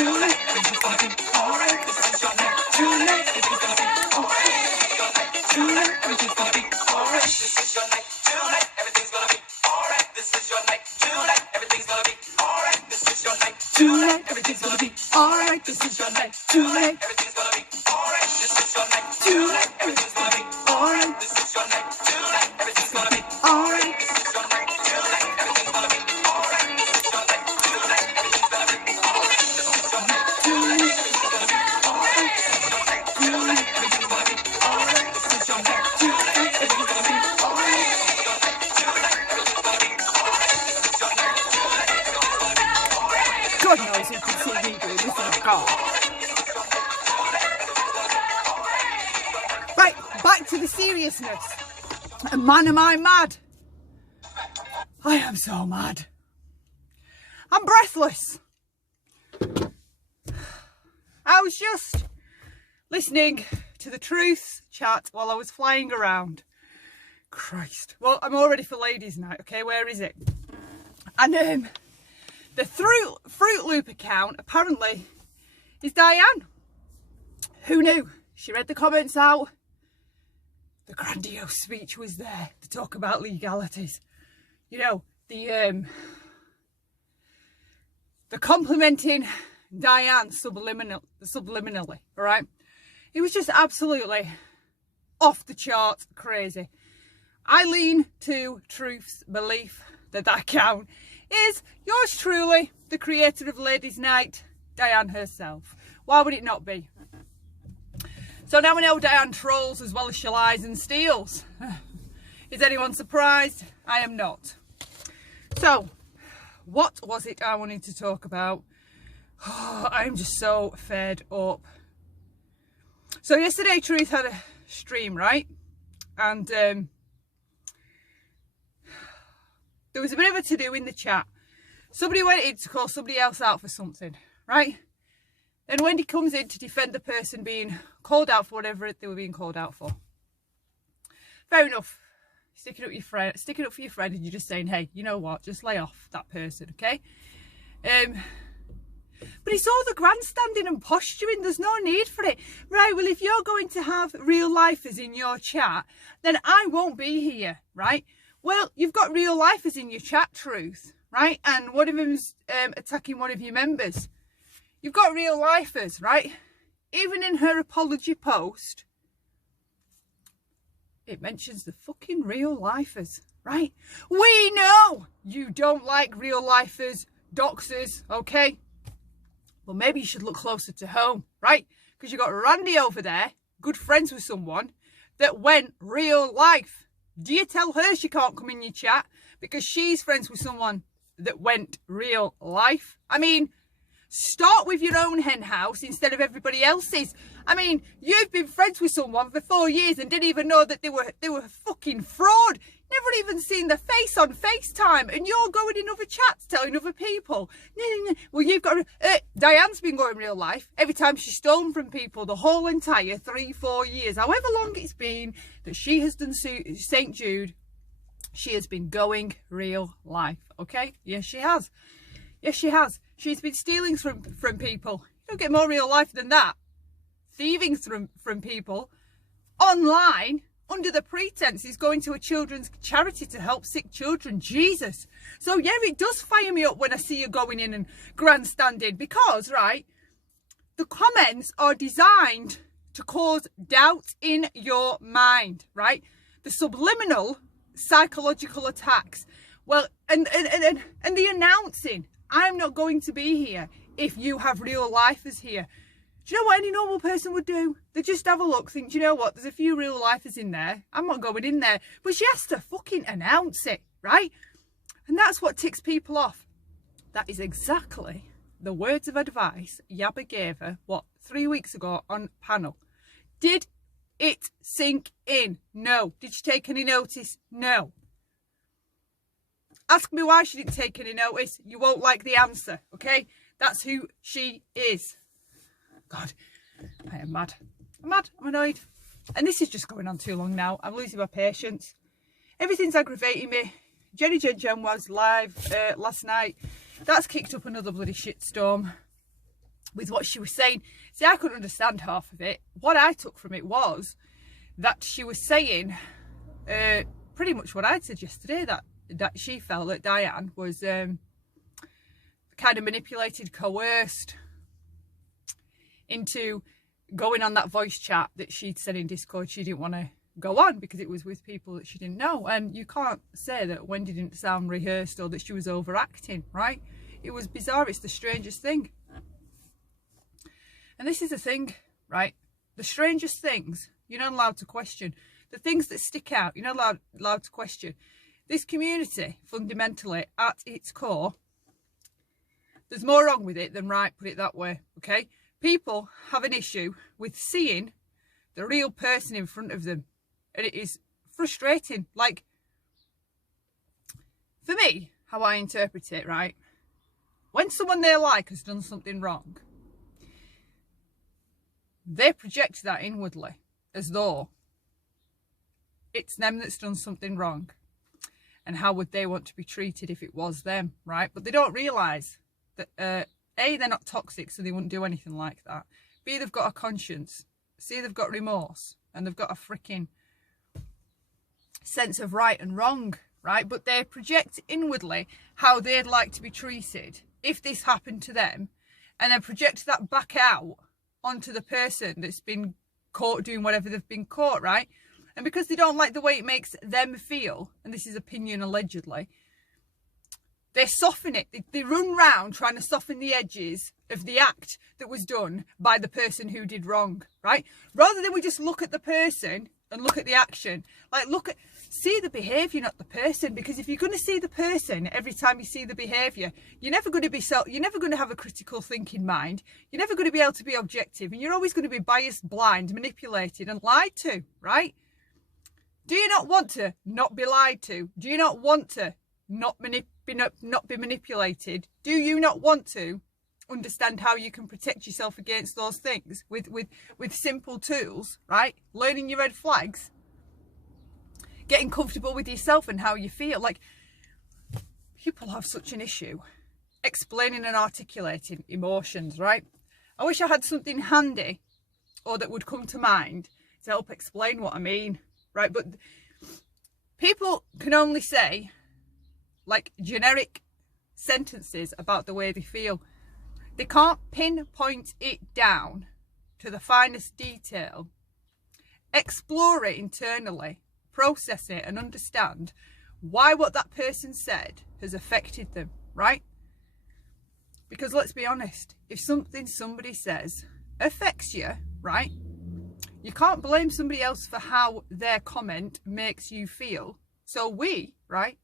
too late, everything's gonna be alright. This is your night. Too late, everything's gonna be alright. This is your night. Too late, everything's gonna be alright. This is your night. Too late, everything's gonna be alright. This is your night. Too late, everything's gonna be alright. This is your night. Too late, everything's gonna be alright. This is your night. Too late, everything's gonna be alright. This is your night. Too late, everything's gonna be alright. This is your night. Too late, everything's gonna be alright. This is your night. Too late, everything's gonna be alright. This is your night. Too late, everything's gonna be alright. This is your night. Too late, everything's gonna be alright. This is your night. Too late, everything's gonna be alright. This is your night. Too late, everything's gonna be alright. This is your night. Too late, everything's gonna be alright. This is your night. Too late, everything's gonna be alright. God knows who can see me doing this on God. Right, back to the seriousness. And man, am I mad. I am so mad. I'm breathless. I was just listening to the truth chat while I was flying around. Christ. Well, I'm all ready for ladies' night, okay? Where is it? And the Fruit Loop account apparently is Diane. Who knew? She read the comments out. The grandiose speech was there to talk about legalities. You know, the complimenting Diane subliminally, all right? It was just absolutely off the charts crazy. I lean to Truth's belief that account is yours truly, the creator of Ladies' Night, Diane herself. Why would it not be? So now we know Diane trolls as well as she lies and steals. Is anyone surprised? I am not. So, what was it I wanted to talk about? Oh, I'm just so fed up. So yesterday Truth had a stream, right? And there was a bit of a to-do in the chat. Somebody went in to call somebody else out for something, right? And Wendy comes in to defend the person being called out for whatever they were being called out for. Fair enough. Sticking up for your friend and you're just saying, hey, you know what? Just lay off that person, okay? But it's all the grandstanding and posturing. There's no need for it. Right, well, if you're going to have real lifers in your chat, then I won't be here, right? Well, you've got real lifers in your chat, Truth, right? And one of them's attacking one of your members. You've got real lifers, right? Even in her apology post, it mentions the fucking real lifers, right? We know you don't like real lifers, doxxers, okay? Well, maybe you should look closer to home, right? Because you've got Randy over there, good friends with someone that went real life. Do you tell her she can't come in your chat because she's friends with someone that went real life? I mean, start with your own hen house instead of everybody else's. I mean, you've been friends with someone for 4 years and didn't even know that they were fucking fraud. Never even seen their face on FaceTime, and you're going in other chats telling other people. Well, you've got Diane's been going real life every time she's stolen from people the whole entire 3-4 years, however long it's been that she has done St. Jude. She has been going real life, okay? Yes, she has. Yes, she has. She's been stealing from people. You don't get more real life than that. Thieving from people online under the pretense he's going to a children's charity to help sick children. Jesus. So yeah, it does fire me up when I see you going in and grandstanding because, right, the comments are designed to cause doubt in your mind, right? The subliminal psychological attacks. Well, and the announcing, I'm not going to be here if you have real lifers here. Do you know what any normal person would do? They just have a look, think, do you know what? There's a few real lifers in there. I'm not going in there. But she has to fucking announce it, right? And that's what ticks people off. That is exactly the words of advice Yabba gave her, 3 weeks ago on panel. Did it sink in? No. Did she take any notice? No. Ask me why she didn't take any notice. You won't like the answer, okay? That's who she is. God, I am mad. I'm mad. I'm annoyed. And this is just going on too long now. I'm losing my patience. Everything's aggravating me. Jenny Jen was live last night. That's kicked up another bloody shitstorm. with what she was saying. See, I couldn't understand half of it. What I took from it was that she was saying pretty much what I'd said yesterday, that she felt that Diane was kind of manipulated, coerced into going on that voice chat that she'd said in Discord she didn't want to go on because it was with people that she didn't know. And you can't say that Wendy didn't sound rehearsed or that she was overacting, right? It was bizarre. It's the strangest thing. And this is the thing, right? The strangest things you're not allowed to question. The things that stick out, you're not allowed to question. This community, fundamentally, at its core, there's more wrong with it than right, put it that way, okay? People have an issue with seeing the real person in front of them. And it is frustrating. Like, for me, how I interpret it, right? When someone they like has done something wrong, they project that inwardly as though it's them that's done something wrong. And how would they want to be treated if it was them, right? But they don't realise that, A, they're not toxic, so they wouldn't do anything like that. B, they've got a conscience. C, they've got remorse. And they've got a freaking sense of right and wrong, right? But they project inwardly how they'd like to be treated if this happened to them, and then project that back out onto the person that's been caught doing whatever they've been caught, right? And because they don't like the way it makes them feel, and this is opinion allegedly, they soften it. They run round trying to soften the edges of the act that was done by the person who did wrong, right? Rather than we just look at the person and look at the action. Like, see the behaviour, not the person. Because if you're going to see the person every time you see the behaviour, you're never going to have a critical thinking mind. You're never going to be able to be objective, and you're always going to be biased, blind, manipulated, and lied to, right? Do you not want to not be lied to? Do you not want to not be manipulated? Do you not want to understand how you can protect yourself against those things with simple tools, right? Learning your red flags, getting comfortable with yourself and how you feel. Like, people have such an issue explaining and articulating emotions, right? I wish I had something handy or that would come to mind to help explain what I mean, right? But people can only say like generic sentences about the way they feel. They can't pinpoint it down to the finest detail, explore it internally, process it and understand why what that person said has affected them, right? Because let's be honest, if something somebody says affects you, right, you can't blame somebody else for how their comment makes you feel. So we, right,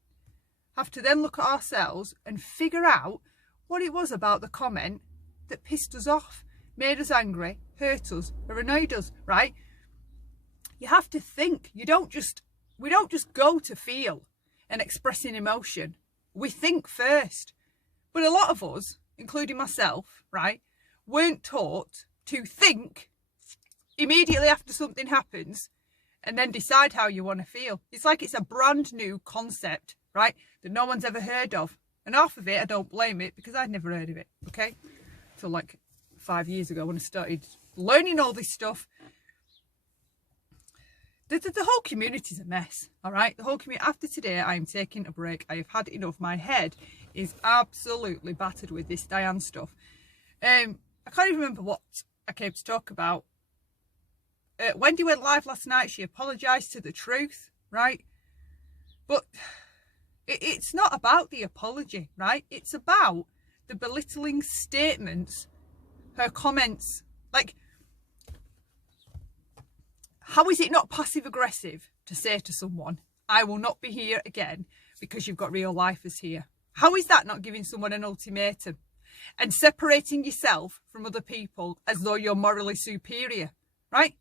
have to then look at ourselves and figure out what it was about the comment that pissed us off, made us angry, hurt us, or annoyed us, right? You have to think. We don't just go to feel and expressing emotion. We think first. But a lot of us, including myself, right, weren't taught to think immediately after something happens and then decide how you want to feel. It's like it's a brand new concept, right, that no one's ever heard of. And half of it, I don't blame it, because I'd never heard of it, okay? Till like 5 years ago when I started learning all this stuff. The whole community's a mess, all right? The whole community. After today, I am taking a break. I have had enough. My head is absolutely battered with this Diane stuff. I can't even remember what I came to talk about. Wendy went live last night. She apologised to the truth, right? But it's not about the apology, right? It's about the belittling statements, her comments. Like, how is it not passive aggressive to say to someone, I will not be here again because you've got real lifers here? How is that not giving someone an ultimatum and separating yourself from other people as though you're morally superior, right?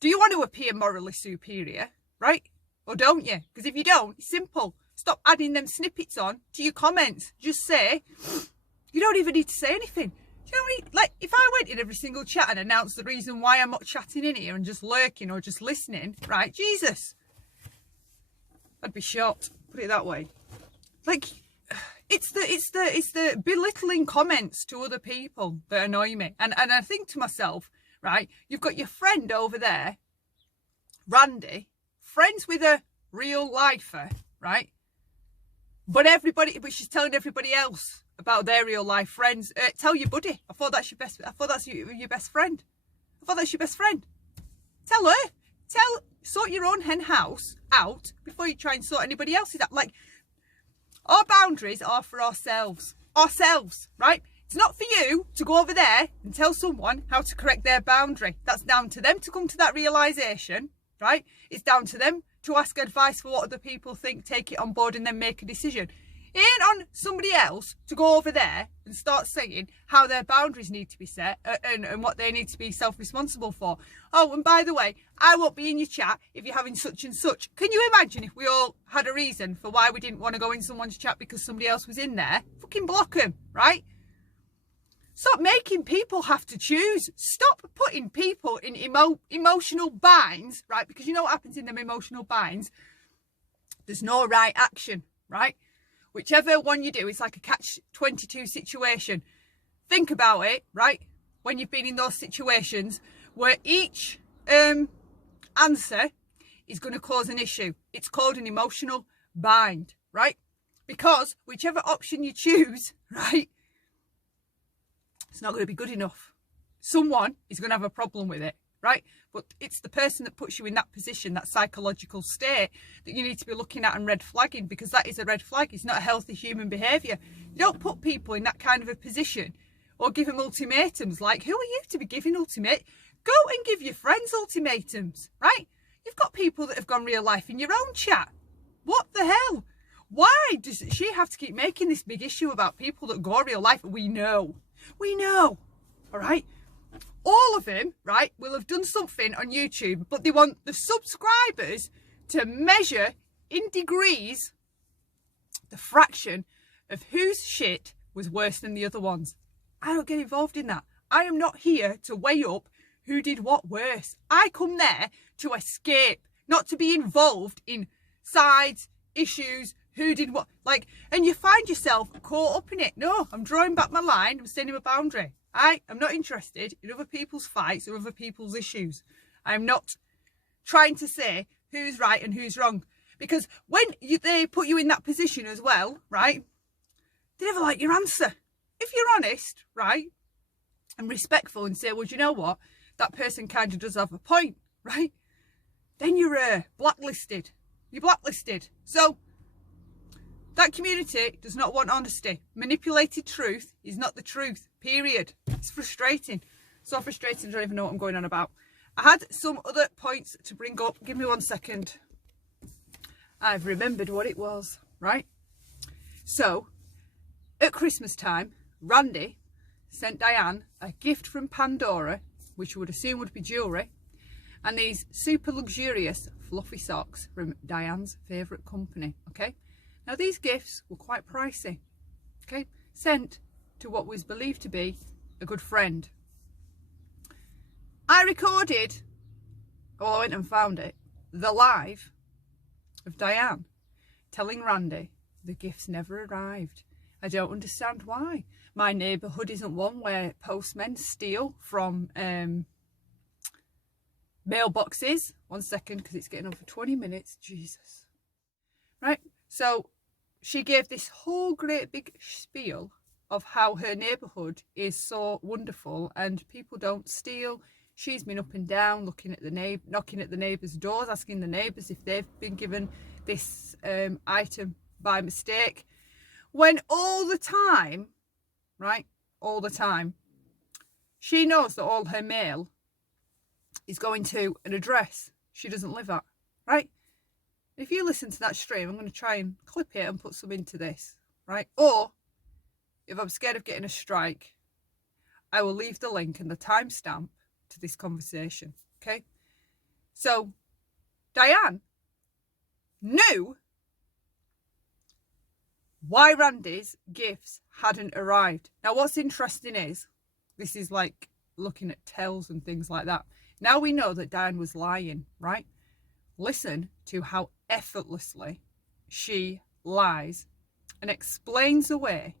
Do you want to appear morally superior, right? Or don't you? Because if you don't, it's simple. Stop adding them snippets on to your comments. Just say, you don't even need to say anything. You know, like, if I went in every single chat and announced the reason why I'm not chatting in here and just lurking or just listening, right? Jesus, I'd be shot. Put it that way. Like, It's the belittling comments to other people that annoy me. And I think to myself, right, you've got your friend over there, Randy, friends with a real lifer, right? But she's telling everybody else about their real life friends. Tell your buddy. I thought that's your best friend. Tell her. Sort your own hen house out before you try and sort anybody else's out. Like, our boundaries are for ourselves, right? It's not for you to go over there and tell someone how to correct their boundary. That's down to them to come to that realisation, right? It's down to them to ask advice for what other people think, take it on board and then make a decision. It ain't on somebody else to go over there and start saying how their boundaries need to be set and what they need to be self-responsible for. Oh, and by the way, I won't be in your chat if you're having such and such. Can you imagine if we all had a reason for why we didn't want to go in someone's chat because somebody else was in there? Fucking block them, right? Stop making people have to choose. Stop putting people in emotional binds, right? Because you know what happens in them emotional binds? There's no right action, right? Whichever one you do, it's like a catch-22 situation. Think about it, right? When you've been in those situations where each answer is going to cause an issue. It's called an emotional bind, right? Because whichever option you choose, right, it's not going to be good enough. Someone is going to have a problem with it, right? But it's the person that puts you in that position, that psychological state, that you need to be looking at and red flagging, because that is a red flag. It's not a healthy human behaviour. You don't put people in that kind of a position or give them ultimatums. Like, who are you to be giving ultimatums? Go and give your friends ultimatums, right? You've got people that have gone real life in your own chat. What the hell? Why does she have to keep making this big issue about people that go real life? We know, all right? All of them, right, will have done something on YouTube, but they want the subscribers to measure in degrees the fraction of whose shit was worse than the other ones. I don't get involved in that. I am not here to weigh up who did what worse. I come there to escape, not to be involved in sides, issues, who did what. Like, and you find yourself caught up in it. No, I'm drawing back my line. I'm setting a boundary. I am not interested in other people's fights or other people's issues. I'm not trying to say who's right and who's wrong. Because when they put you in that position as well, right, they never like your answer. If you're honest, right, and respectful and say, well, do you know what? That person kind of does have a point, right? Then you're blacklisted. You're blacklisted. So that community does not want honesty. Manipulated truth is not the truth, period. It's frustrating. So frustrating, I don't even know what I'm going on about. I had some other points to bring up. Give me 1 second. I've remembered what it was, right? So, at Christmas time, Randy sent Diane a gift from Pandora, which you would assume would be jewellery, and these super luxurious fluffy socks from Diane's favourite company, okay? Now, these gifts were quite pricey, okay? Sent to what was believed to be a good friend. I recorded, or I went and found it, the live of Diane telling Randy the gifts never arrived. I don't understand why. My neighbourhood isn't one where postmen steal from mailboxes. 1 second, because it's getting on for 20 minutes. Jesus. Right? So she gave this whole great big spiel of how her neighbourhood is so wonderful and people don't steal. She's been up and down looking at the knocking at the neighbours' doors, asking the neighbours if they've been given this item by mistake. When all the time, right, all the time, she knows that all her mail is going to an address she doesn't live at, right? If you listen to that stream, I'm going to try and clip it and put some into this, right? Or, if I'm scared of getting a strike, I will leave the link and the timestamp to this conversation, okay? So, Diane knew why Randy's gifts hadn't arrived. Now, what's interesting is, this is like looking at tells and things like that. Now we know that Diane was lying, right? Listen to how effortlessly she lies and explains away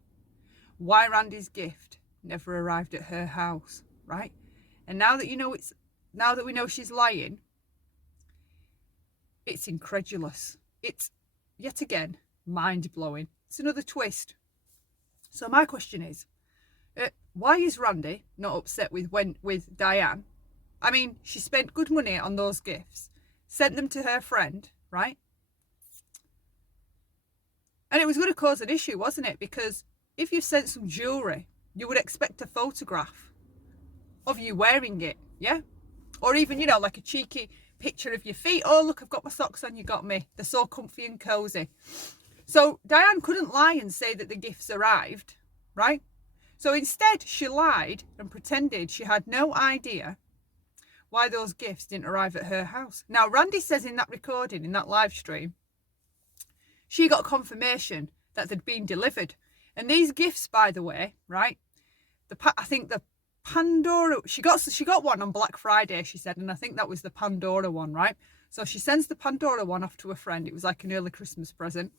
why Randy's gift never arrived at her house, right? And now that we know she's lying, it's incredulous. It's yet again mind-blowing. It's another twist. So my question is, why is Randy not upset with Diane? I mean, she spent good money on those gifts, sent them to her friend, right? And it was going to cause an issue, wasn't it? Because if you sent some jewellery, you would expect a photograph of you wearing it, yeah? Or even, like a cheeky picture of your feet. Oh, look, I've got my socks on, you got me. They're so comfy and cosy. So Diane couldn't lie and say that the gifts arrived, right? So instead, she lied and pretended she had no idea why those gifts didn't arrive at her house. Now, Randy says in that recording, in that live stream, she got confirmation that they'd been delivered. And these gifts, by the way, right, I think the Pandora, she got one on Black Friday, she said, and I think that was the Pandora one, right? So she sends the Pandora one off to a friend. It was like an early Christmas present.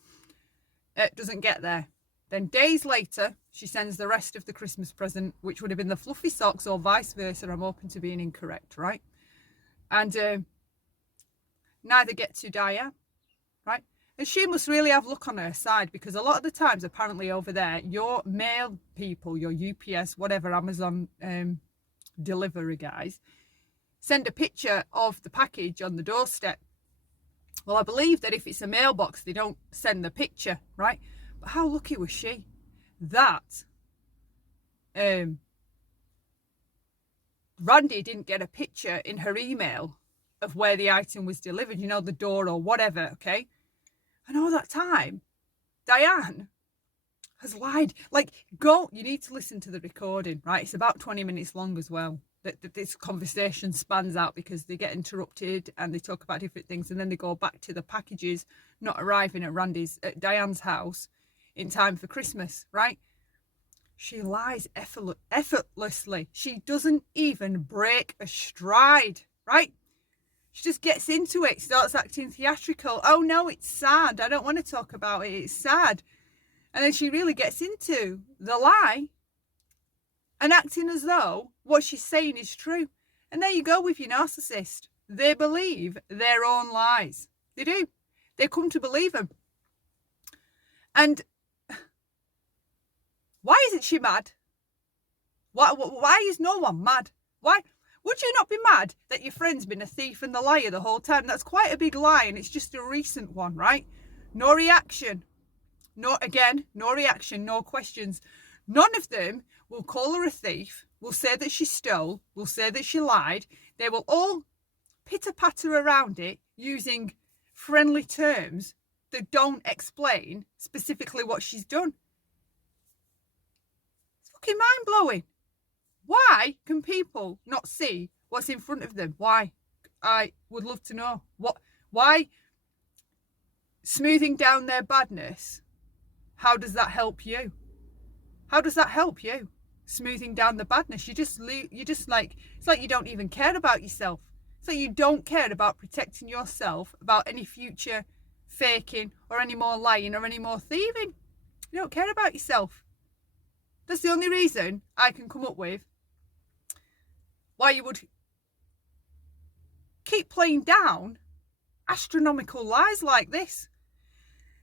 It doesn't get there. Then days later, she sends the rest of the Christmas present, which would have been the fluffy socks or vice versa. I'm open to being incorrect, right? And neither get to Diane, right? And she must really have luck on her side, because a lot of the times, apparently over there, your mail people, your UPS, whatever, Amazon delivery guys, send a picture of the package on the doorstep. Well, I believe that if it's a mailbox, they don't send the picture, right? But how lucky was she that Randy didn't get a picture in her email of where the item was delivered, the door or whatever, okay? And all that time, Diane has lied. You need to listen to the recording, right? It's about 20 minutes long as well. That this conversation spans out because they get interrupted and they talk about different things, and then they go back to the packages not arriving at Diane's house in time for Christmas, right? She lies effortlessly. She doesn't even break a stride, right? She just gets into it, starts acting theatrical. Oh no, it's sad. I don't want to talk about it. It's sad. And then she really gets into the lie and acting as though what she's saying is true. And there you go with your narcissist. They believe their own lies. They do. They come to believe them. And why isn't she mad? Why is no one mad? Why? Would you not be mad that your friend's been a thief and a liar the whole time? That's quite a big lie, and it's just a recent one, right? No reaction. No reaction, no questions. None of them will call her a thief, will say that she stole, will say that she lied. They will all pitter-patter around it using friendly terms that don't explain specifically what she's done. It's fucking mind-blowing. Why can people not see what's in front of them? Why? I would love to know. Why smoothing down their badness? How does that help you? How does that help you? Smoothing down the badness. It's like you don't even care about yourself. It's like you don't care about protecting yourself, about any future faking or any more lying or any more thieving. You don't care about yourself. That's the only reason I can come up with why you would keep playing down astronomical lies like this.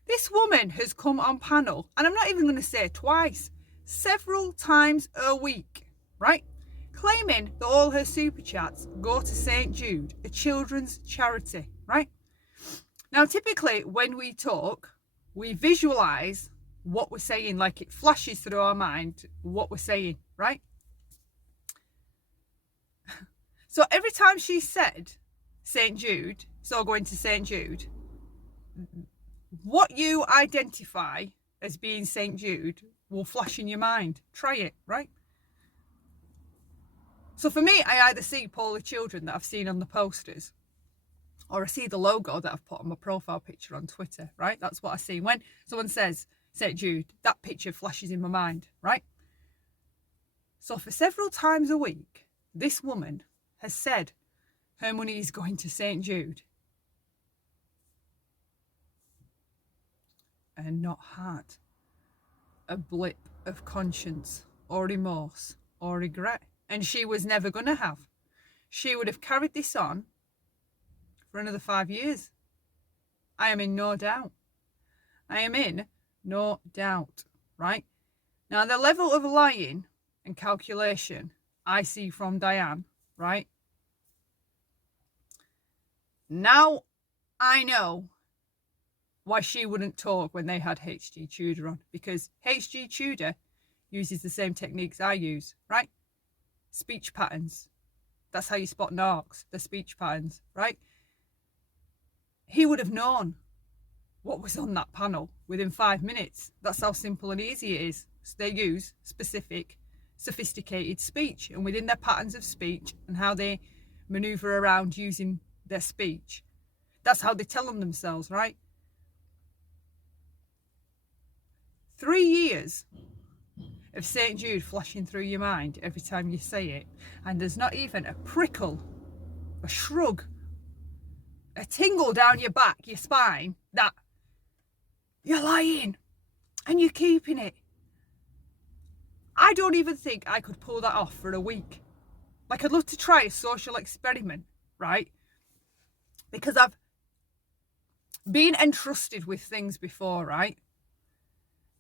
This woman has come on panel, and I'm not even going to say twice, several times a week, right? Claiming that all her super chats go to St. Jude, a children's charity, right? Now, typically when we talk, we visualize what we're saying, like it flashes through our mind what we're saying, right? So every time she said St. Jude, so going to St. Jude, what you identify as being St. Jude will flash in your mind. Try it, right? So for me, I either see poorly children that I've seen on the posters, or I see the logo that I've put on my profile picture on Twitter, right? That's what I see. When someone says St. Jude, that picture flashes in my mind, right? So for several times a week, this woman has said her money is going to St. Jude. And not heart. a blip of conscience or remorse or regret. And she was never going to have. She would have carried this on for another 5 years. I am in no doubt. I am in no doubt, right? Now, the level of lying and calculation I see from Diane, right? Now I know why she wouldn't talk when they had HG Tudor on, because HG Tudor uses the same techniques I use, right? Speech patterns. That's how you spot narcs, the speech patterns, right? He would have known what was on that panel within 5 minutes. That's how simple and easy it is. So they use specific, sophisticated speech, and within their patterns of speech and how they maneuver around using their speech, that's how they tell them themselves, right? 3 years of St. Jude flashing through your mind every time you say it, and there's not even a prickle, a shrug, a tingle down your back, your spine, that you're lying and you're keeping it. I don't even think I could pull that off for a week. Like, I'd love to try a social experiment, right? Because I've been entrusted with things before, right?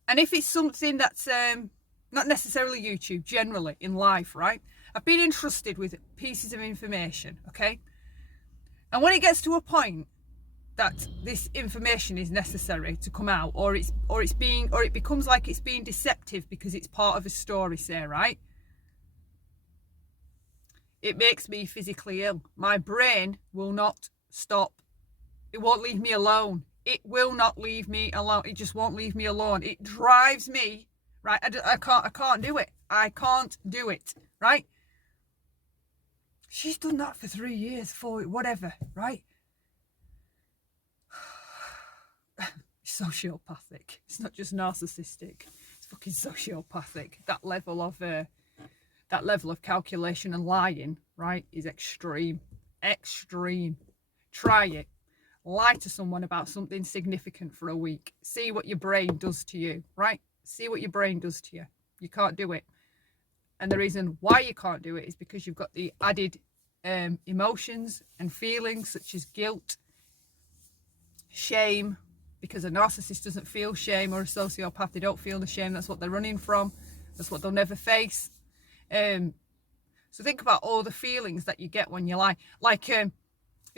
And if it's something that's not necessarily YouTube, generally in life, right? I've been entrusted with pieces of information, okay? And when it gets to a point that this information is necessary to come out, or it becomes like it's being deceptive because it's part of a story, say, right? It makes me physically ill. My brain will not stop. It won't leave me alone. It will not leave me alone. It just won't leave me alone. It drives me, right? I can't do it. I can't do it, right? She's done that for 3 years, 4, whatever, right? Sociopathic. It's not just narcissistic. It's fucking sociopathic. That level of calculation and lying, right, is extreme. Extreme. Try it. Lie to someone about something significant for a week. See what your brain does to you, right? See what your brain does to you. You can't do it. And the reason why you can't do it is because you've got the added emotions and feelings such as guilt, shame, because a narcissist doesn't feel shame, or a sociopath, they don't feel the shame. That's what they're running from. That's what they'll never face. So think about all the feelings that you get when you lie. Like, if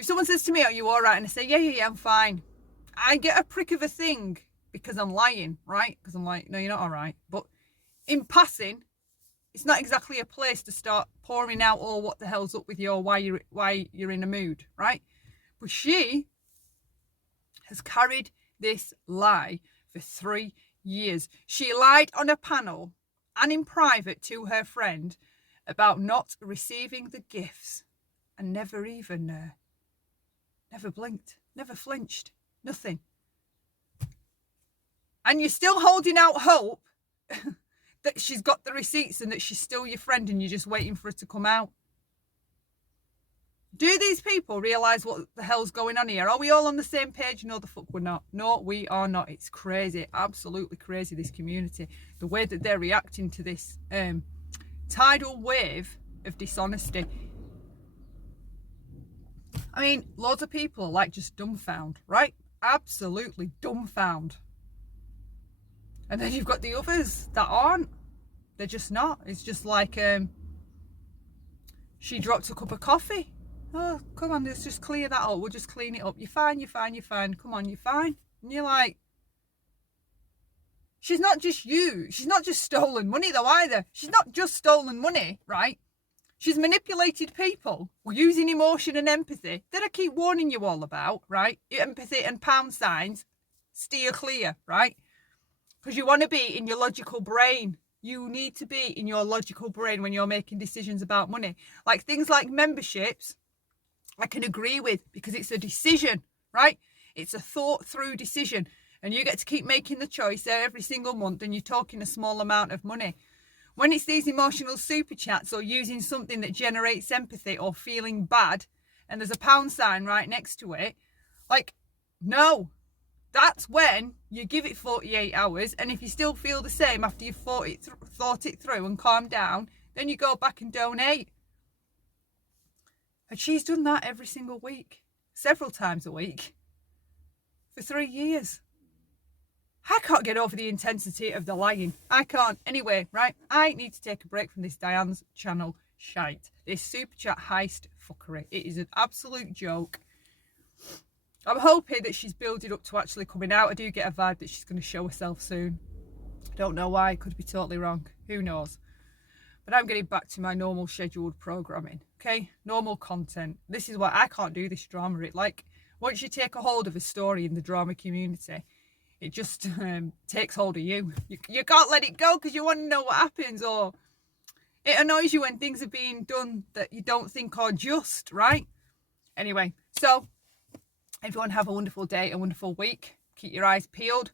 someone says to me, "Are you all right?" and I say, yeah, I'm fine, I get a prick of a thing because I'm lying, right? Because I'm like, no, you're not all right. But in passing, it's not exactly a place to start pouring out all what the hell's up with you, or why you're in a mood, right? But she has carried this lie for 3 years. She lied on a panel and in private to her friend about not receiving the gifts, and never even never blinked, never flinched, nothing. And you're still holding out hope that she's got the receipts and that she's still your friend, and you're just waiting for it to come out. Do these people realise what the hell's going on here? Are we all on the same page? No, the fuck we're not. No, we are not. It's crazy. Absolutely crazy, this community. The way that they're reacting to this tidal wave of dishonesty. I mean, loads of people are like just dumbfound, right? Absolutely dumbfound. And then you've got the others that aren't. They're just not. It's just like she dropped a cup of coffee. Oh, come on, let's just clear that up. We'll just clean it up. You're fine, you're fine, you're fine. Come on, you're fine. And you're like, she's not just you. She's not just stolen money though either. She's not just stolen money, right? She's manipulated people using emotion and empathy that I keep warning you all about, right? Empathy and pound signs, steer clear, right? Because you want to be in your logical brain. You need to be in your logical brain when you're making decisions about money. Like things like memberships, I can agree with because it's a decision, right? It's a thought through decision. And you get to keep making the choice every single month, and you're talking a small amount of money. When it's these emotional super chats, or using something that generates empathy, or feeling bad, and there's a pound sign right next to it, like, no, That's when you give it 48 hours, and if you still feel the same after you've thought it through and calmed down, then you go back and donate. And she's done that every single week, several times a week, for 3 years. I can't get over the intensity of the lying. I can't. Anyway, right, I need to take a break from this Diane's channel shite. This super chat heist fuckery. It is an absolute joke. I'm hoping that she's building up to actually coming out. I do get a vibe that she's going to show herself soon. Don't know why. Could be totally wrong. Who knows? But I'm getting back to my normal scheduled programming. Okay? Normal content. This is why I can't do this drama. It like, once you take a hold of a story in the drama community, it just takes hold of you. You can't let it go because you want to know what happens, or it annoys you when things are being done that you don't think are just, right? Anyway, so everyone have a wonderful day, a wonderful week. Keep your eyes peeled.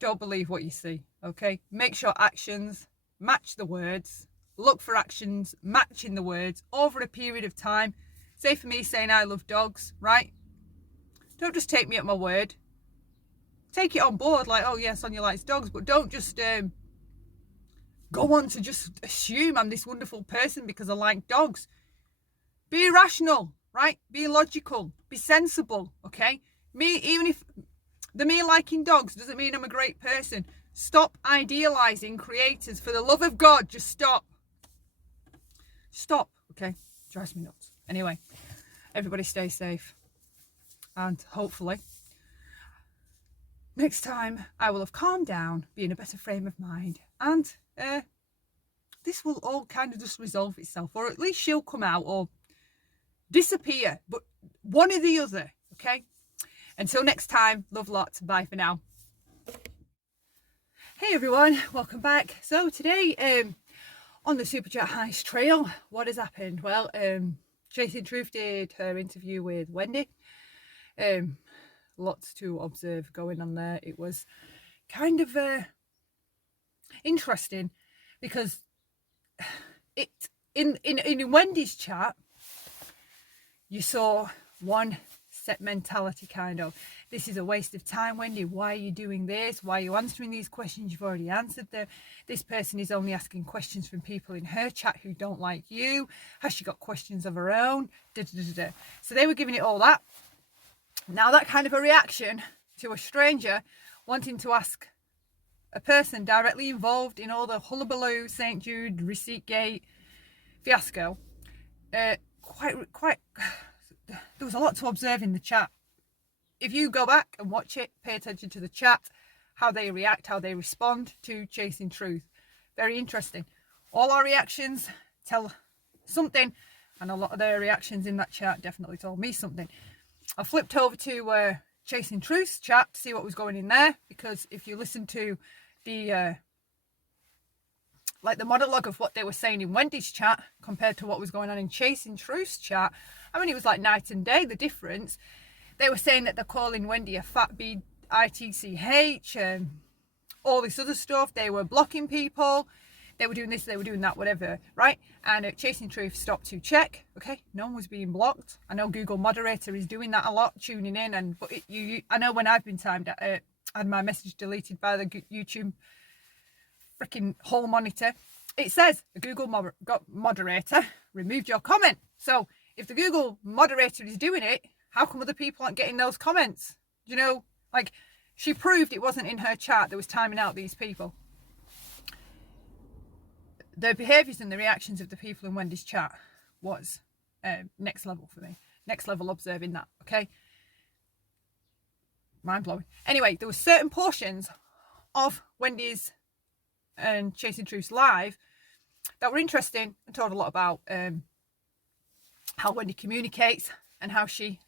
Don't believe what you see, okay? Make sure actions match the words. Look for actions matching the words over a period of time. Say for me saying I love dogs, right? Don't just take me at my word. Take it on board like, oh yeah, Sonia likes dogs, but don't just go on to just assume I'm this wonderful person because I like dogs. Be rational, right? Be logical. Be sensible, okay? Even if me liking dogs doesn't mean I'm a great person. Stop idealizing creators. For the love of God, just stop. Stop, okay? Drives me nuts. Anyway, everybody stay safe. And hopefully, next time I will have calmed down, be in a better frame of mind, and this will all kind of just resolve itself, or at least she'll come out or disappear, but one or the other, okay? Until next time, love lots, bye for now. Hey everyone, welcome back. So today, on the Super Chat Heist Trail, what has happened? Well, Chasing Truth did her interview with Wendy. Lots to observe going on there. It was kind of interesting because it in Wendy's chat you saw one set mentality, kind of, this is a waste of time, Wendy, why are you doing this, why are you answering these questions, you've already answered them, this person is only asking questions from people in her chat who don't like you, has she got questions of her own, da, da, da, da. So they were giving it all that. Now that kind of a reaction to a stranger wanting to ask a person directly involved in all the hullabaloo, St. Jude, Receipt Gate fiasco, quite there was a lot to observe in the chat. If you go back and watch it, pay attention to the chat, how they react, how they respond to Chasing Truth. Very interesting. All our reactions tell something, and a lot of their reactions in that chat definitely told me something. I flipped over to Chasing Truth's chat to see what was going in there, because if you listen to the the monologue of what they were saying in Wendy's chat compared to what was going on in Chasing Truth's chat, I mean, it was like night and day, the difference. They were saying that they're calling Wendy a fat bitch and all this other stuff. They were blocking people. They were doing this, they were doing that, whatever, right? And Chasing Truth stopped to check. Okay, no one was being blocked. I know Google Moderator is doing that a lot, tuning in, but I know when I've been timed, I had my message deleted by the YouTube freaking whole monitor. It says the Google Moderator removed your comment. So if the Google Moderator is doing it, how come other people aren't getting those comments? You know, like, she proved it wasn't in her chat that was timing out these people. The behaviours and the reactions of the people in Wendy's chat was next level for me. Next level observing that, okay? Mind blowing. Anyway, there were certain portions of Wendy's and Chasing Truth's live that were interesting and told a lot about how Wendy communicates and how she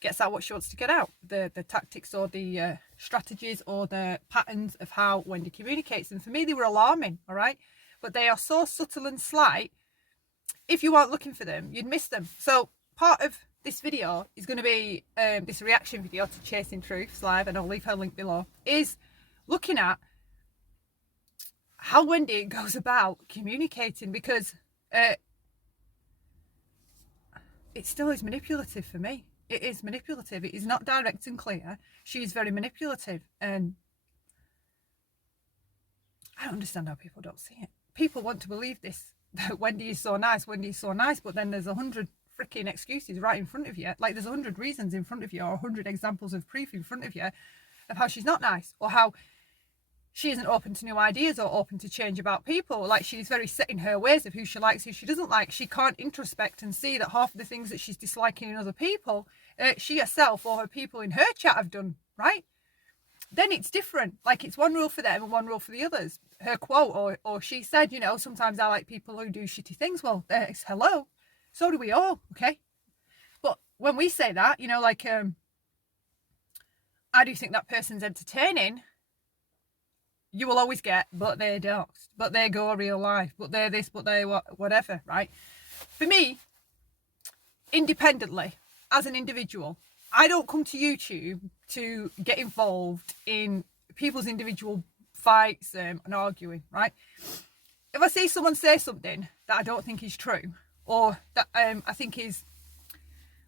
gets out what she wants to get out. The tactics or the strategies or the patterns of how Wendy communicates. And for me, they were alarming, all right? But they are so subtle and slight. If you aren't looking for them, you'd miss them. So part of this video is going to be this reaction video to Chasing Truth's live, and I'll leave her link below, is looking at how Wendy goes about communicating, because it still is manipulative for me. It is manipulative. It is not direct and clear. She is very manipulative. And I don't understand how people don't see it. People want to believe this, that Wendy is so nice, Wendy is so nice, but then there's 100 freaking excuses right in front of you. Like there's 100 reasons in front of you, or 100 examples of proof in front of you of how she's not nice, or how she isn't open to new ideas or open to change about people. Like she's very set in her ways of who she likes, who she doesn't like. She can't introspect and see that half of the things that she's disliking in other people, she herself or her people in her chat have done, right? Then it's different. Like it's one rule for them and one rule for the others. Her quote, or she said, you know, sometimes I like people who do shitty things. Well, it's hello. So do we all, okay? But when we say that, you know, like, I do think that person's entertaining, you will always get, but they're doxed, but they go real life, but they're this, but they whatever, right? For me, independently, as an individual, I don't come to YouTube to get involved in people's individual fights and arguing, right? If I see someone say something that I don't think is true, or that I think is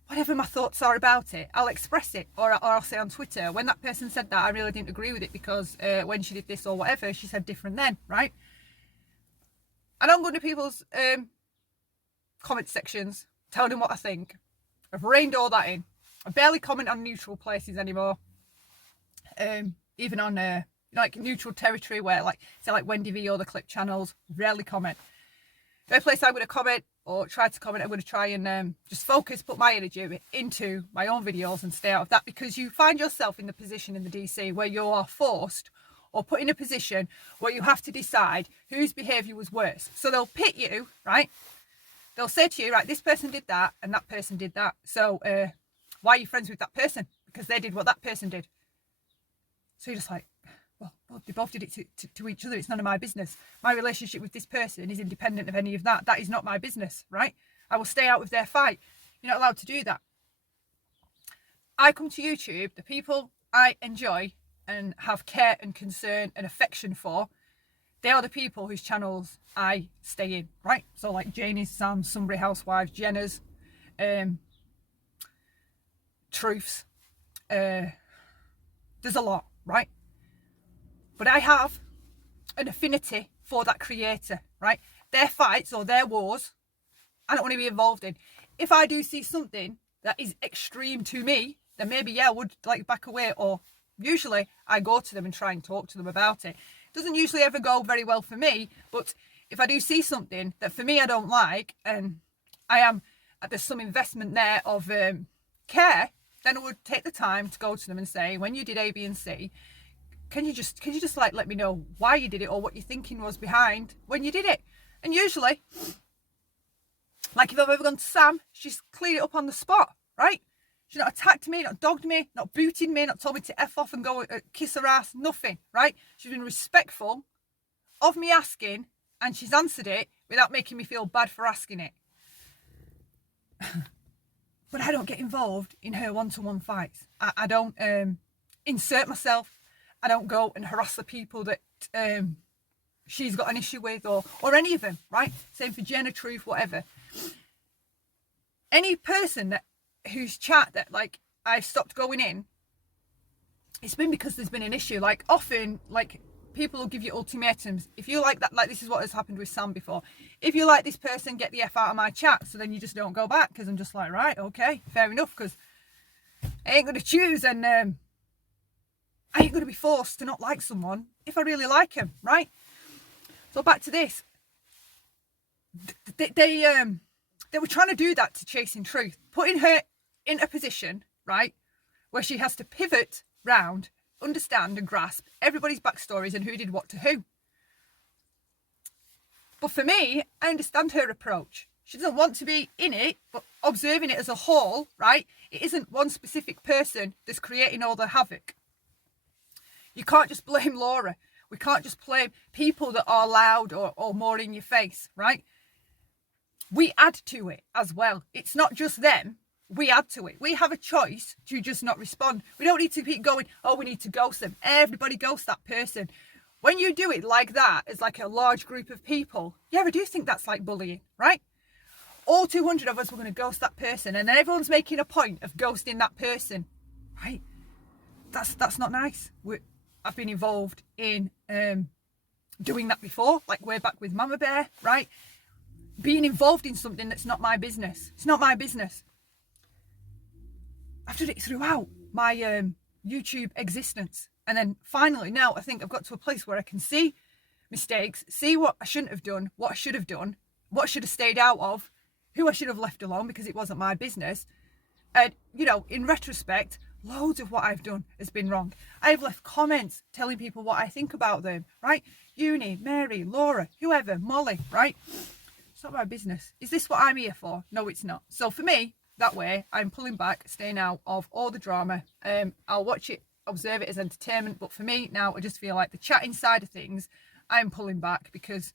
whatever my thoughts are about it, I'll express it, or I'll say on Twitter, when that person said that, I really didn't agree with it because when she did this or whatever, she said different then, right? I don't go into people's comment sections, telling them what I think. I've reined all that in. I barely comment on neutral places anymore. Even on like neutral territory where, like, say like Wendy V or the Clip channels, rarely comment. The place I'm going to comment or try to comment, I'm going to try and just focus, put my energy into my own videos and stay out of that, because you find yourself in the position in the DC where you are forced or put in a position where you have to decide whose behaviour was worse. So they'll pit you, right? They'll say to you, right, this person did that and that person did that. So why are you friends with that person? Because they did what that person did. So you're just like, well, they both did it to each other. It's none of my business. My relationship with this person is independent of any of that. That is not my business, right? I will stay out of their fight. You're not allowed to do that. I come to YouTube, the people I enjoy and have care and concern and affection for, they are the people whose channels I stay in, right? So like Janie's, Sam's, Sunbury Housewives, Jenna's, Truths. There's a lot, right? But I have an affinity for that creator, right? Their fights or their wars, I don't want to be involved in. If I do see something that is extreme to me, then maybe, yeah, I would like back away, or usually I go to them and try and talk to them about it. It doesn't usually ever go very well for me, but if I do see something that for me I don't like, and there's some investment there of care, then I would take the time to go to them and say, when you did A, B and C, can you just like let me know why you did it or what your thinking was behind when you did it? And usually, like if I've ever gone to Sam, she's cleared it up on the spot, right? She's not attacked me, not dogged me, not booted me, not told me to F off and go kiss her ass, nothing, right? She's been respectful of me asking, and she's answered it without making me feel bad for asking it. But I don't get involved in her one-to-one fights. I don't insert myself. I don't go and harass the people that she's got an issue with, or any of them, right? Same for Jenna, Truth, whatever. Any person whose chat that like I've stopped going in, it's been because there's been an issue. Like often, like people will give you ultimatums. If you like that, like this is what has happened with Sam before. If you like this person, get the F out of my chat. So then you just don't go back, because I'm just like, right, okay, fair enough, because I ain't going to choose, and I ain't going to be forced to not like someone if I really like him, right? So back to this. They were trying to do that to Chasing Truth, putting her in a position, right, where she has to pivot round, understand and grasp everybody's backstories and who did what to who. But for me, I understand her approach. She doesn't want to be in it, but observing it as a whole, right? It isn't one specific person that's creating all the havoc. You can't just blame Laura. We can't just blame people that are loud or more in your face, right? We add to it as well. It's not just them. We add to it. We have a choice to just not respond. We don't need to keep going, oh, we need to ghost them. Everybody ghosts that person. When you do it like that, as like a large group of people, yeah, I do think that's like bullying, right? all 200 of us were going to ghost that person, and then everyone's making a point of ghosting that person, right? That's not nice. I've been involved in doing that before, like way back with Mama Bear, right? Being involved in something that's not my business. It's not my business. I've done it throughout my YouTube existence. And then finally now I think I've got to a place where I can see mistakes, see what I shouldn't have done, what I should have done, what I should have stayed out of, who I should have left alone because it wasn't my business. And, you know, in retrospect, loads of what I've done has been wrong. I've left comments telling people what I think about them, right? Uni, Mary, Laura, whoever, Molly, right? It's not my business. Is this what I'm here for? No, it's not. So for me, that way, I'm pulling back, staying out of all the drama. I'll watch it, observe it as entertainment. But for me now, I just feel like the chatting side of things, I'm pulling back because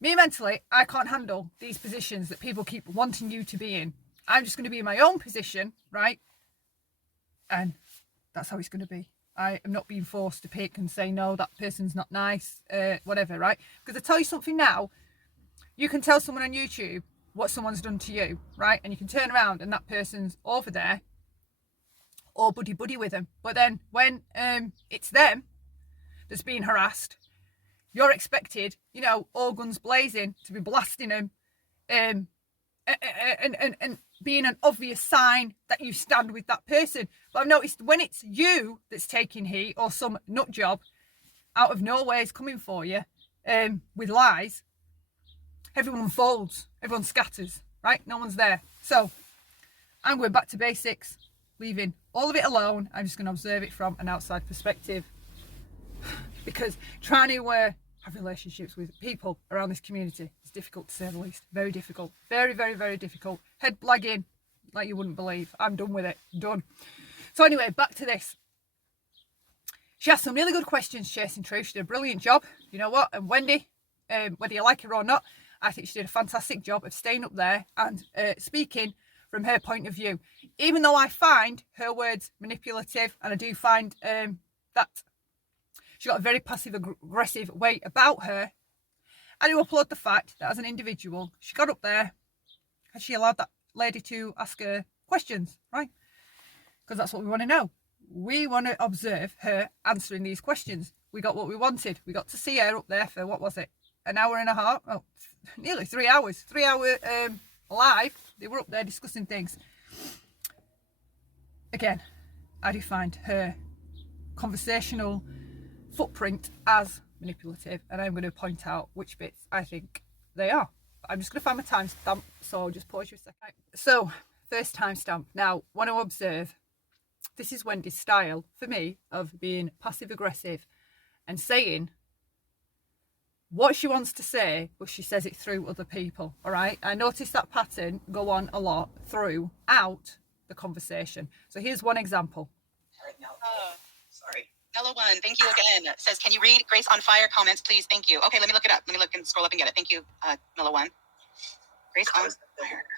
me mentally, I can't handle these positions that people keep wanting you to be in. I'm just going to be in my own position, right? And that's how it's going to be. I am not being forced to pick and say, no, that person's not nice, whatever, right? Because I tell you something now, you can tell someone on YouTube what someone's done to you, right? And you can turn around and that person's over there or buddy with them. But then when it's them that's being harassed, you're expected, you know, all guns blazing, to be blasting them and being an obvious sign that you stand with that person. But I've noticed when it's you that's taking heat or some nut job out of nowhere is coming for you with lies, everyone folds, everyone scatters, right? No one's there. So I'm going back to basics, leaving all of it alone. I'm just going to observe it from an outside perspective because trying to have relationships with people around this community is difficult to say the least. Very difficult. Very, very, very difficult. Head blagging like you wouldn't believe. I'm done with it. Done. So anyway, back to this. She asked some really good questions, Chasing Truth. She did a brilliant job. You know what? And Wendy, whether you like her or not, I think she did a fantastic job of staying up there and speaking from her point of view. Even though I find her words manipulative, and I do find that she got a very passive-aggressive way about her, I do applaud the fact that as an individual, she got up there and she allowed that lady to ask her questions, right? Because that's what we want to know. We want to observe her answering these questions. We got what we wanted. We got to see her up there for, what was it, an hour and a half? Oh, nearly 3 hours. 3 hour live. They were up there discussing things. Again, I do find her conversational footprint as manipulative, and I'm going to point out which bits I think they are. I'm just going to find my timestamp, so I'll just pause you a second. Right. So, first timestamp. Now, want to observe, this is Wendy's style, for me, of being passive-aggressive and saying what she wants to say, but she says it through other people, all right? I noticed that pattern go on a lot throughout the conversation. So here's one example. Sorry. Mellow One, thank you again. Says, can you read Grace on Fire comments, please? Thank you. Okay, let me look it up. Let me look and scroll up and get it. Thank you, Mellow One. Grace on Fire.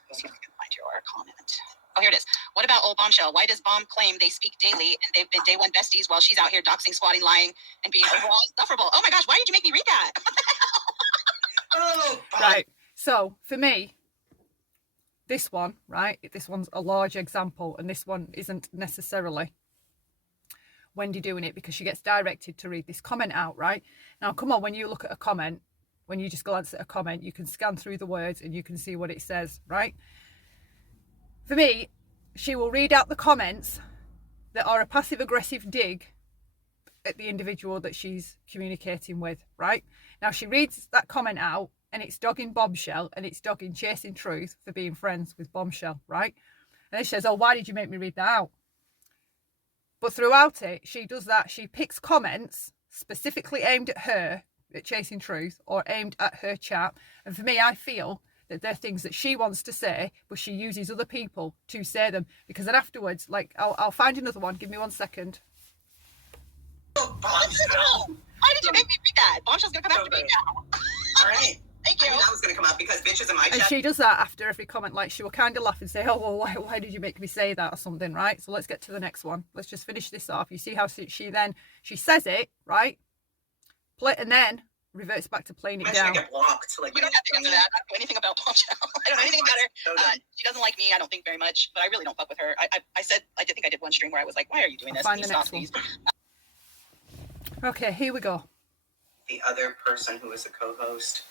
Let's see if we can find your comment. Oh, here it is. What about old Bombshell? Why does Bomb claim they speak daily and they've been day one besties while she's out here doxing, squatting, lying, and being overall insufferable? Oh my gosh, why did you make me read that? Oh, right. So for me, this one, right? This one's a large example, and this one isn't necessarily Wendy doing it because she gets directed to read this comment out, right? Now, come on, when you look at a comment, when you just glance at a comment, you can scan through the words and you can see what it says, right? For me, she will read out the comments that are a passive-aggressive dig at the individual that she's communicating with, right? Now, she reads that comment out and it's dogging Bombshell and it's dogging Chasing Truth for being friends with Bombshell, right? And then she says, oh, why did you make me read that out? But throughout it, she does that. She picks comments specifically aimed at her, at Chasing Truth, or aimed at her chat. And for me, I feel that they're things that she wants to say, but she uses other people to say them. Because then afterwards, like, I'll find another one. Give me 1 second. Why did you make me read that? Bombshell's going to come after me now. All right. Thank you. I knew that was going to come up because bitches in my And chat. she does that after every comment. Like, she will kind of laugh and say, oh, well, why did you make me say that or something, right? So let's get to the next one. Let's just finish this off. You see how she says it, right? And then reverts back to playing it Imagine I down. get blocked. Like, You don't have to answer that. I don't know anything about Bombshell. I don't know anything about her. So dumb. She doesn't like me, I don't think, very much, but I really don't fuck with her. I think I did one stream where I was like, why are you doing I'll this? find Please the stop, next one. please. Okay, here we go. The other person who was a co-host,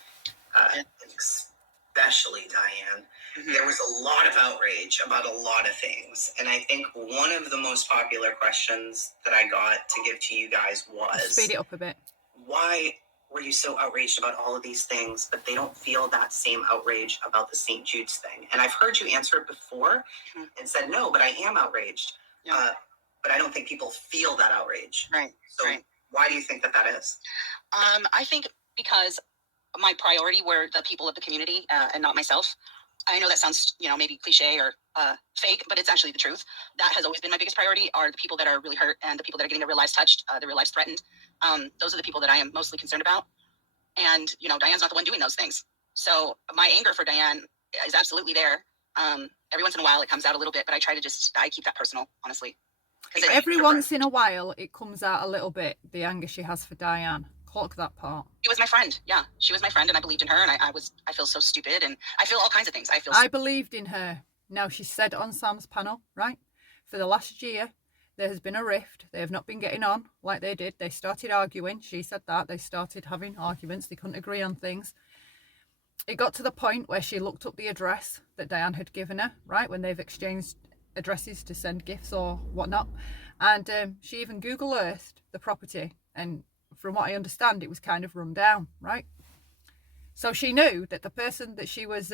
especially Diane, there was a lot of outrage about a lot of things. And I think one of the most popular questions that I got to give to you guys was, Speed it up a bit. why were you so outraged about all of these things, but they don't feel that same outrage about the St. Jude's thing? And I've heard you answer it before and said, no, but I am outraged. Yeah. But I don't think people feel that outrage. Right. So Right. why do you think that is? I think because my priority were the people of the community and not myself. I know that sounds, maybe cliche or fake, but it's actually the truth. That has always been my biggest priority, are the people that are really hurt and the people that are getting their real lives touched, their real lives threatened. Those are the people that I am mostly concerned about. And, Diane's not the one doing those things. So my anger for Diane is absolutely there. Every once in a while it comes out a little bit, but I keep that personal, honestly. Every once in a while it comes out a little bit, the anger she has for Diane. Clock that part. She was my friend. Yeah, she was my friend, and I believed in her. And I feel so stupid, and I feel all kinds of things. I believed in her. Now, she said on Sam's panel, right? For the last year, there has been a rift. They have not been getting on like they did. They started arguing. She said that. They started having arguments. They couldn't agree on things. It got to the point where she looked up the address that Diane had given her, right? When they've exchanged addresses to send gifts or whatnot. And she even Google Earthed the property. And from what I understand, it was kind of run down, right? So she knew that the person that she was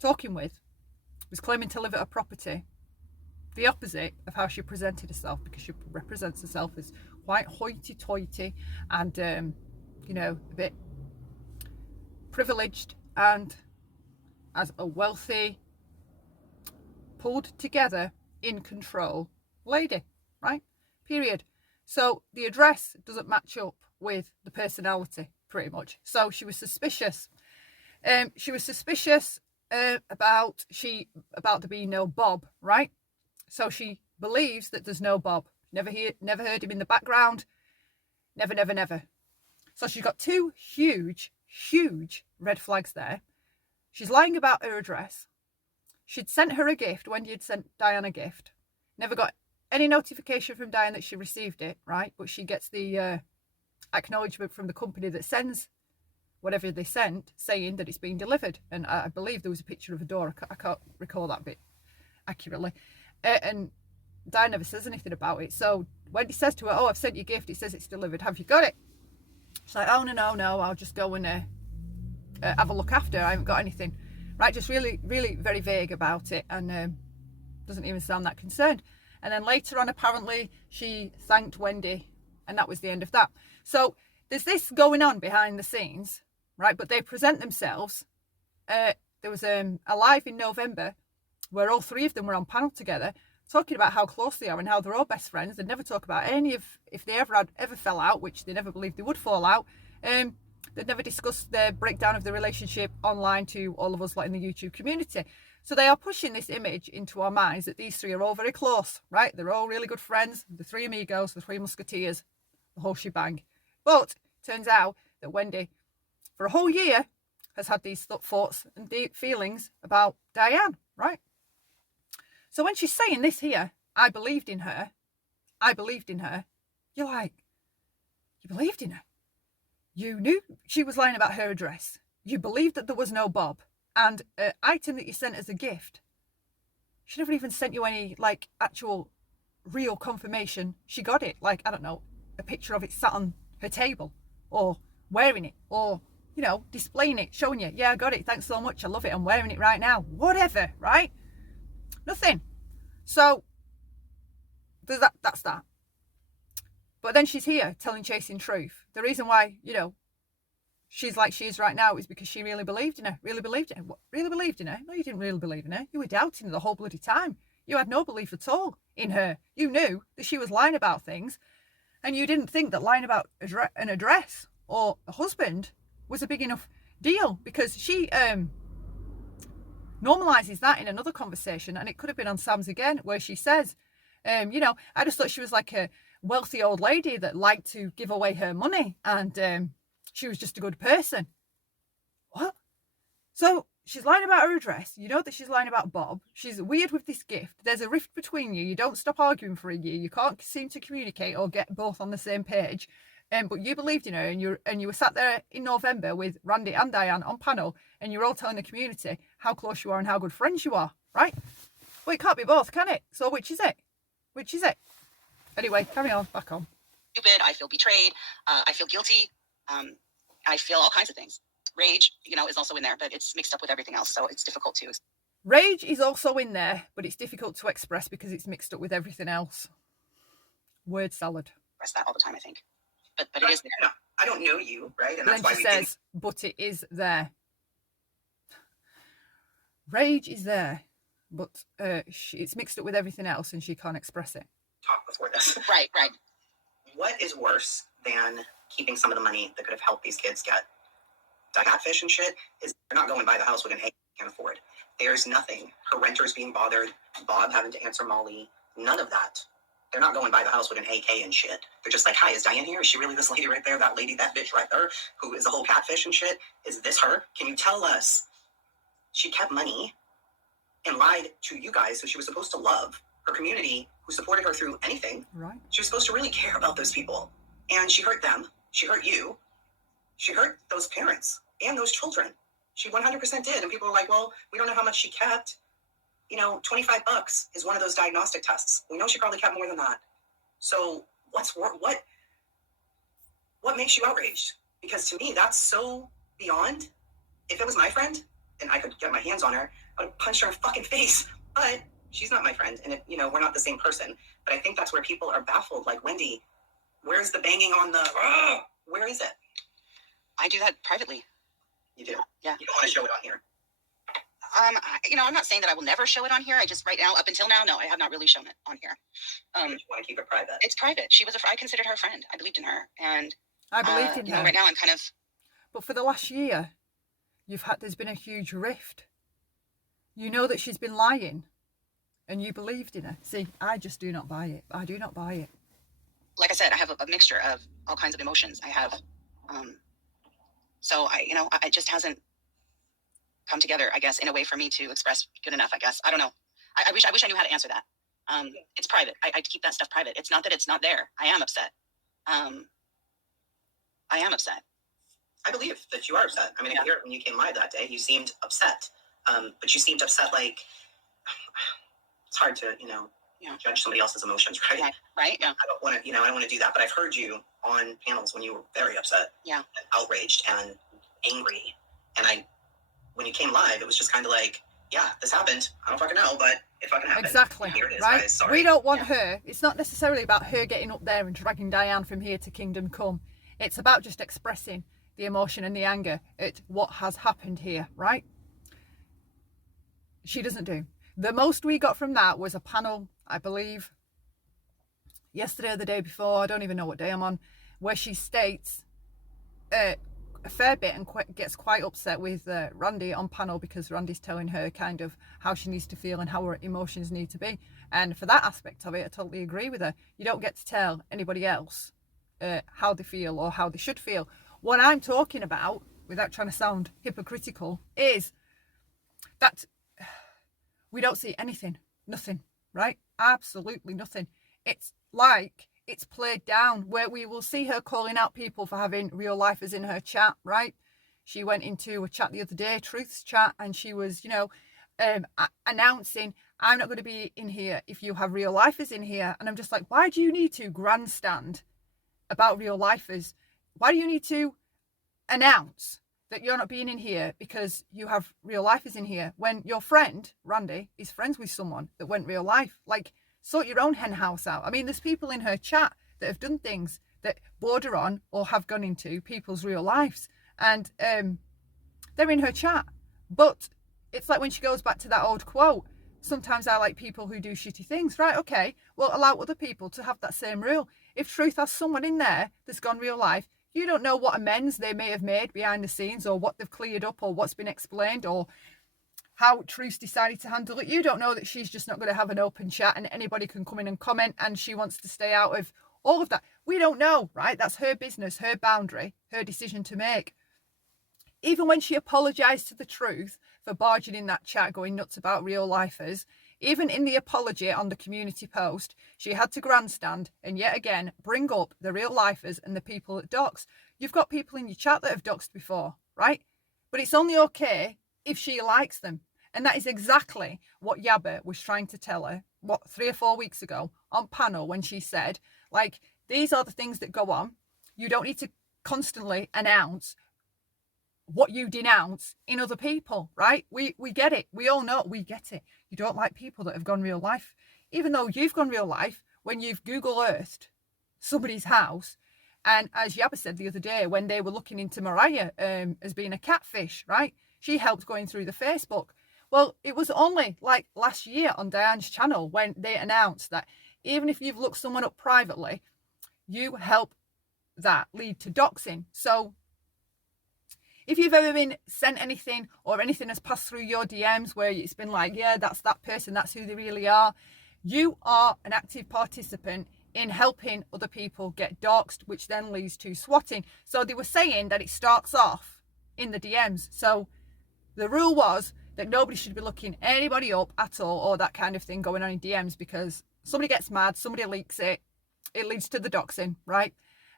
talking with was claiming to live at a property the opposite of how she presented herself, because she represents herself as quite hoity-toity and, a bit privileged and as a wealthy, pulled together, in control lady, right? Period. So the address doesn't match up with the personality, pretty much. So she was suspicious. She was suspicious about there being no Bob, right? So she believes that there's no Bob. Never heard him in the background. Never. So she's got two huge red flags there. She's lying about her address. She'd sent her a gift. Wendy had sent Diane a gift. Never got any notification from Diane that she received it, right? But she gets the acknowledgement from the company that sends whatever they sent, saying that it's been delivered. And I believe there was a picture of a door. I can't recall that bit accurately. And Diane never says anything about it. So Wendy says to her, "Oh, I've sent you a gift. It says it's delivered. Have you got it?" She's like, "Oh, no. I'll just go and have a look after. I haven't got anything." Right? Just really very vague about it, and doesn't even sound that concerned. And then later on, apparently, she thanked Wendy, and that was the end of that. So there's this going on behind the scenes, right? But they present themselves. There was a live in November where all three of them were on panel together, talking about how close they are and how they're all best friends. They never talk about any of, if they ever fell out, which they never believed they would fall out. They'd never discussed the breakdown of the relationship online to all of us, like in the YouTube community. So they are pushing this image into our minds that these three are all very close, right? They're all really good friends, the three amigos, the three musketeers, the whole shebang. But it turns out that Wendy, for a whole year, has had these thoughts and deep feelings about Diane, right? So when she's saying this here, I believed in her, you're like, you believed in her? You knew she was lying about her address. You believed that there was no Bob. And an item that you sent as a gift, she never even sent you any, like, actual real confirmation she got it. Like, I don't know, a picture of it sat on her table, or wearing it, or, displaying it, showing you, yeah, I got it, thanks so much, I love it, I'm wearing it right now. Whatever, right? Nothing. So, that's that. But then she's here telling Chasing Truth. The reason why, she's like she is right now is because she really believed in her. Really believed in her. What? Really believed in her? No, you didn't really believe in her. You were doubting her the whole bloody time. You had no belief at all in her. You knew that she was lying about things, and you didn't think that lying about an address or a husband was a big enough deal, because she normalizes that in another conversation, and it could have been on Sam's again, where she says, I just thought she was like a wealthy old lady that liked to give away her money, and She was just a good person. What? So she's lying about her address. You know that she's lying about Bob. She's weird with this gift. There's a rift between you. You don't stop arguing for a year. You can't seem to communicate or get both on the same page. But you believed in her, and you were sat there in November with Randy and Diane on panel, and you're all telling the community how close you are and how good friends you are, right? Well, it can't be both, can it? So which is it? Which is it? Anyway, carry on. Back on. Stupid. I feel betrayed. I feel guilty. I feel all kinds of things. Rage, is also in there, but it's mixed up with everything else, so it's difficult to. Rage is also in there, but it's difficult to express because it's mixed up with everything else. Word salad. Express that all the time, I think. But it is there. No, I don't know you, right? And Then she says, but it is there. Rage is there, but it's mixed up with everything else and she can't express it. Talk before this. Right. What is worse than keeping some of the money that could have helped these kids get catfish and shit is they're not going to buy the house with an egg they can't afford. There's nothing. Her renters being bothered, Bob having to answer Molly, none of that. They're not going to buy the house with an AK and shit. They're just like, hi, is Diane here? Is she really this lady right there? That lady, that bitch right there, who is a whole catfish and shit? Is this her? Can you tell us? She kept money and lied to you guys who she was supposed to love, her community who supported her through anything. Right. She was supposed to really care about those people. And she hurt them. She hurt you. She hurt those parents and those children. She 100% did. And people were like, well, we don't know how much she kept. $25 is one of those diagnostic tests. We know she probably kept more than that. So what makes you outraged? Because to me, that's so beyond. If it was my friend and I could get my hands on her, I would punch her in the fucking face. But she's not my friend. And, we're not the same person. But I think that's where people are baffled. Like, Wendy, where's the banging on the, where is it? I do that privately. You do? Yeah. You don't want to show it on here? I'm not saying that I will never show it on here. I just, right now, up until now, no, I have not really shown it on here. You want to keep it private? It's private. I considered her a friend. I believed in her. And I believed in her. Right now I'm kind of. But for the last year, there's been a huge rift. You know that she's been lying and you believed in her. See, I just do not buy it. I do not buy it. Like I said, I have a mixture of all kinds of emotions. I have, so it just hasn't come together, I guess, in a way for me to express good enough, I guess. I don't know. I wish I knew how to answer that. It's private. I keep that stuff private. It's not that it's not there. I am upset. I am upset. I believe that you are upset. I mean, yeah. When you came live that day, you seemed upset. But you seemed upset like, it's hard to, judge somebody else's emotions, right? Yeah. Right, yeah. I don't want to do that, but I've heard you on panels when you were very upset. Yeah. And outraged and angry. And when you came live, it was just kind of like, yeah, this happened. I don't fucking know, but it fucking happened. Exactly. Here it is, right? Guys. Sorry. We don't want her. It's not necessarily about her getting up there and dragging Diane from here to Kingdom Come. It's about just expressing the emotion and the anger at what has happened here, right? She doesn't do. The most we got from that was a panel, I believe, yesterday or the day before, I don't even know what day I'm on, where she states a fair bit and gets quite upset with Randy on panel because Randy's telling her kind of how she needs to feel and how her emotions need to be. And for that aspect of it, I totally agree with her. You don't get to tell anybody else how they feel or how they should feel. What I'm talking about, without trying to sound hypocritical, is that we don't see anything, nothing, right? Absolutely nothing. It's like it's played down where we will see her calling out people for having real lifers in her chat, right? She went into a chat the other day, Truth's chat, and she was, announcing, I'm not going to be in here if you have real lifers in here. And I'm just like, why do you need to grandstand about real lifers? Why do you need to announce that you're not being in here because you have real lifers in here when your friend, Randy, is friends with someone that went real life? Like, sort your own hen house out. I mean, there's people in her chat that have done things that border on or have gone into people's real lives. And they're in her chat. But it's like when she goes back to that old quote, sometimes I like people who do shitty things. Right, okay, well, allow other people to have that same rule. If Truth has someone in there that's gone real life, you don't know what amends they may have made behind the scenes or what they've cleared up or what's been explained or how Truth's decided to handle it. You don't know that she's just not going to have an open chat and anybody can come in and comment and she wants to stay out of all of that. We don't know, right? That's her business, her boundary, her decision to make. Even when she apologised to the Truth for barging in that chat going nuts about real lifers, even in the apology on the community post, she had to grandstand and yet again bring up the real lifers and the people that dox. You've got people in your chat that have doxed before, right? But it's only okay if she likes them. And that is exactly what Yabba was trying to tell her, 3 or 4 weeks ago on panel when she said, like, these are the things that go on. You don't need to constantly announce what you denounce in other people, right? We get it. We all know, we get it. You don't like people that have gone real life. Even though you've gone real life, when you've Google Earthed somebody's house, and as Yabba said the other day, when they were looking into Mariah as being a catfish, right? She helped going through the Facebook. Well, it was only like last year on Diane's channel when they announced that even if you've looked someone up privately, you help that lead to doxing. So if you've ever been sent anything or anything has passed through your DMs where it's been like, yeah, that's that person, that's who they really are, you are an active participant in helping other people get doxed, which then leads to swatting. So they were saying that it starts off in the DMs. So the rule was that nobody should be looking anybody up at all or that kind of thing going on in DMs, because somebody gets mad, somebody leaks it, it leads to the doxing, right?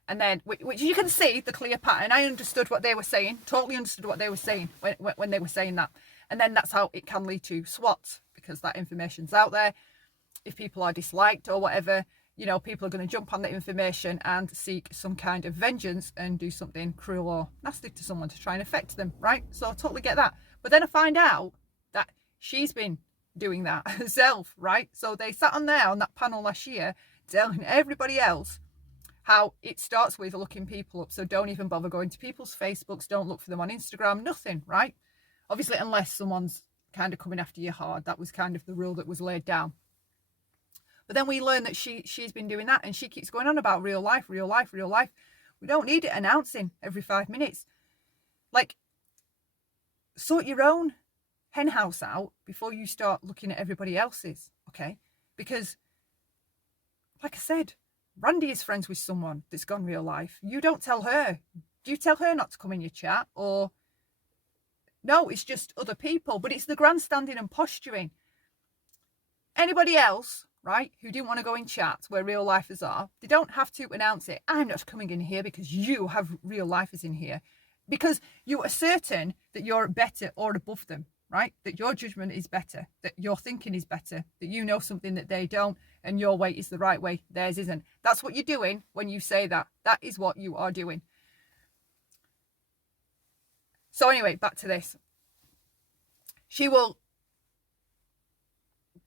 And then, which you can see the clear pattern. I understood what they were saying, totally understood what they were saying when they were saying that. And then that's how it can lead to swats, because that information's out there. If people are disliked or whatever, you know, people are going to jump on that information and seek some kind of vengeance and do something cruel or nasty to someone to try and affect them, right? So I totally get that. But then I find out that she's been doing that herself, right? So they sat on there on that panel last year telling everybody else how it starts with looking people up. So don't even bother going to people's Facebooks. Don't look for them on Instagram. Nothing, right? Obviously, unless someone's kind of coming after you hard. That was kind of the rule that was laid down. But then we learn that she's been doing that, and she keeps going on about real life, real life, real life. We don't need it announcing every 5 minutes. Like, sort your own hen house out before you start looking at everybody else's, okay? Because, like I said, Randy is friends with someone that's gone real life. You don't tell her. Do you tell her not to come in your chat? Or no, it's just other people. But it's the grandstanding and posturing. Anybody else, right, who didn't want to go in chats where real lifers are, they don't have to announce it. I'm not coming in here because you have real lifers in here. Because you are certain that you're better or above them, right? That your judgment is better, that your thinking is better, that you know something that they don't, and your way is the right way, theirs isn't. That's what you're doing when you say that. That is what you are doing. So anyway, back to this. She will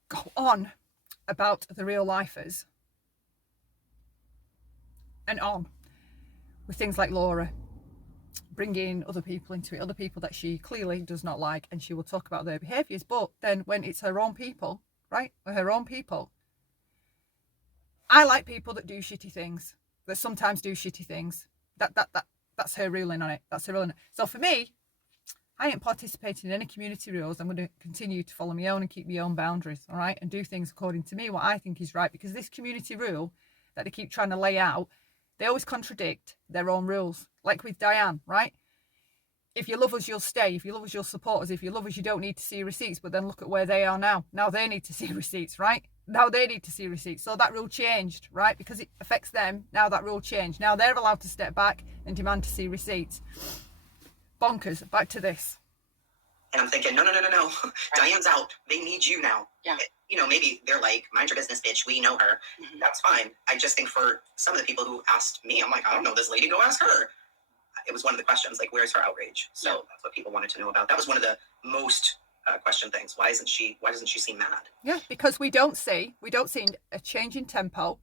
go on about the real lifers and on with things like Laura, bringing other people into it, other people that she clearly does not like, and she will talk about their behaviours. But then when it's her own people, right, her own people, I like people that do shitty things, that sometimes do shitty things. That's her ruling on it. That's her ruling. So for me, I ain't participating in any community rules. I'm going to continue to follow my own and keep my own boundaries, all right, and do things according to me, what I think is right, because this community rule that they keep trying to lay out, they always contradict their own rules. Like with Diane, right? If you love us, you'll stay. If you love us, you'll support us. If you love us, you don't need to see receipts. But then look at where they are now. Now they need to see receipts, right? Now they need to see receipts. So that rule changed, right? Because it affects them. Now that rule changed. Now they're allowed to step back and demand to see receipts. Bonkers. Back to this. And I'm thinking, no. Diane's out. They need you now. Yeah. You know, maybe they're like, mind your business, bitch. We know her. Mhm. That's fine. I just think for some of the people who asked me, I'm like, I don't know this lady. Go ask her. It was one of the questions, like, where's her outrage? So that's what people wanted to know about. That was one of the most questioned things. Why doesn't she seem mad? Yeah, because we don't see a change in tempo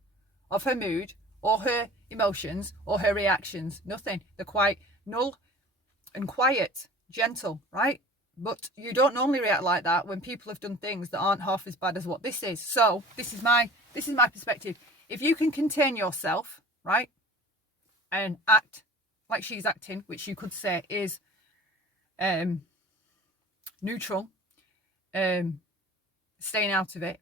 of her mood or her emotions or her reactions. Nothing. They're quite null and quiet, gentle, right? But you don't normally react like that when people have done things that aren't half as bad as what this is. So this is my perspective. If you can contain yourself, right, and act like she's acting, which you could say is neutral, staying out of it,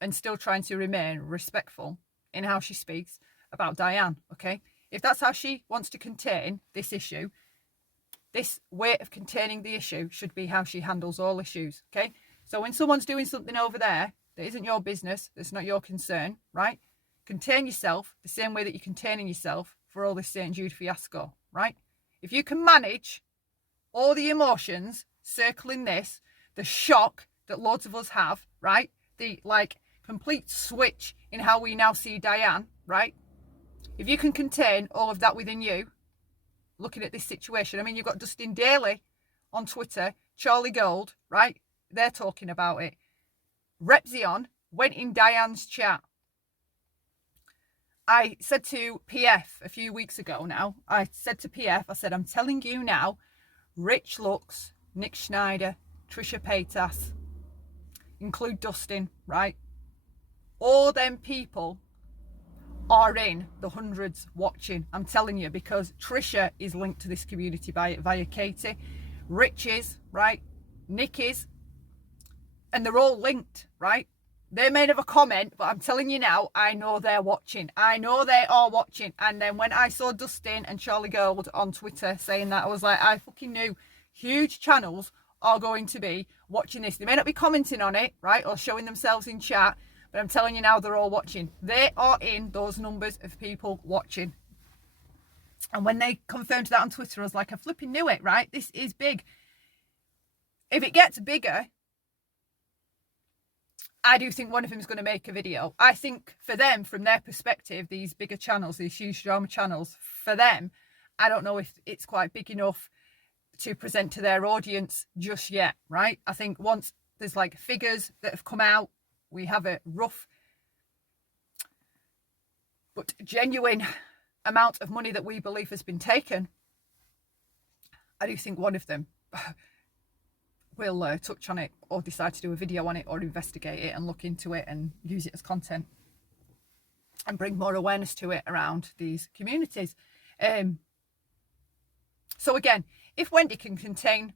and still trying to remain respectful in how she speaks about Diane, okay? If that's how she wants to contain this issue, this way of containing the issue should be how she handles all issues, okay? So when someone's doing something over there that isn't your business, that's not your concern, right? Contain yourself the same way that you're containing yourself for all this St. Jude fiasco, right? If you can manage all the emotions circling this, the shock that loads of us have, right? The like complete switch in how we now see Diane, right? If you can contain all of that within you, looking at this situation, I mean, you've got Dustin Daly on Twitter, Charlie Gold, right? They're talking about it. Repzion went in Diane's chat. I said to PF a few weeks ago now, I said to PF, I said, I'm telling you now, Rich Lux, Nick Schneider, Trisha Paytas, include Dustin, right? All them people are in the hundreds watching. I'm telling you, because Trisha is linked to this community via Katie. Rich is, right? Nick is. And they're all linked, right? They may never comment, but I'm telling you now, I know they're watching. I know they are watching. And then when I saw Dustin and Charlie Gold on Twitter saying that, I was like, I fucking knew huge channels are going to be watching this. They may not be commenting on it, right? Or showing themselves in chat. But I'm telling you now, they're all watching. They are in those numbers of people watching. And when they confirmed that on Twitter, I was like, I flipping knew it, right? This is big. If it gets bigger, I do think one of them is going to make a video. I think for them, from their perspective, these bigger channels, these huge drama channels, for them, I don't know if it's quite big enough to present to their audience just yet, right? I think once there's like figures that have come out, we have a rough but genuine amount of money that we believe has been taken, I do think one of them will touch on it or decide to do a video on it or investigate it and look into it and use it as content and bring more awareness to it around these communities. So again, if Wendy can contain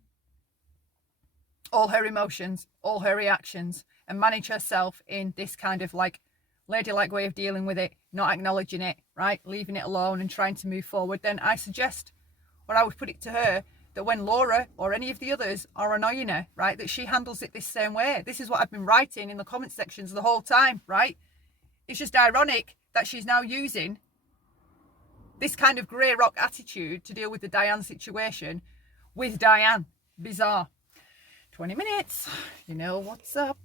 all her emotions, all her reactions, and manage herself in this kind of like ladylike way of dealing with it, not acknowledging it, right, leaving it alone and trying to move forward, then I suggest, or I would put it to her, that when Laura or any of the others are annoying her, right, that she handles it this same way. This is what I've been writing in the comment sections the whole time, right? It's just ironic that she's now using this kind of grey rock attitude to deal with the Diane situation with Diane. Bizarre. 20 minutes. You know what's up.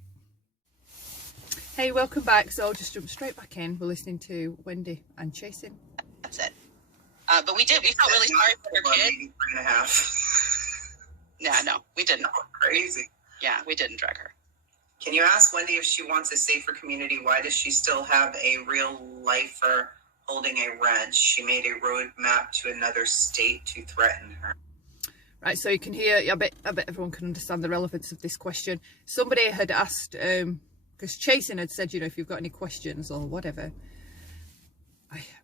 Hey, welcome back. So I'll just jump straight back in. We're listening to Wendy and Chasing. That's it. But we felt really sorry for her kid. 3.5. Yeah, no, we didn't. Crazy. Yeah, we didn't drag her. Can you ask Wendy if she wants a safer community? Why does she still have a real lifer holding a wrench? She made a roadmap to another state to threaten her. Right, so you can hear, I bet everyone can understand the relevance of this question. Somebody had asked, because Chasing had said, you know, if you've got any questions or whatever,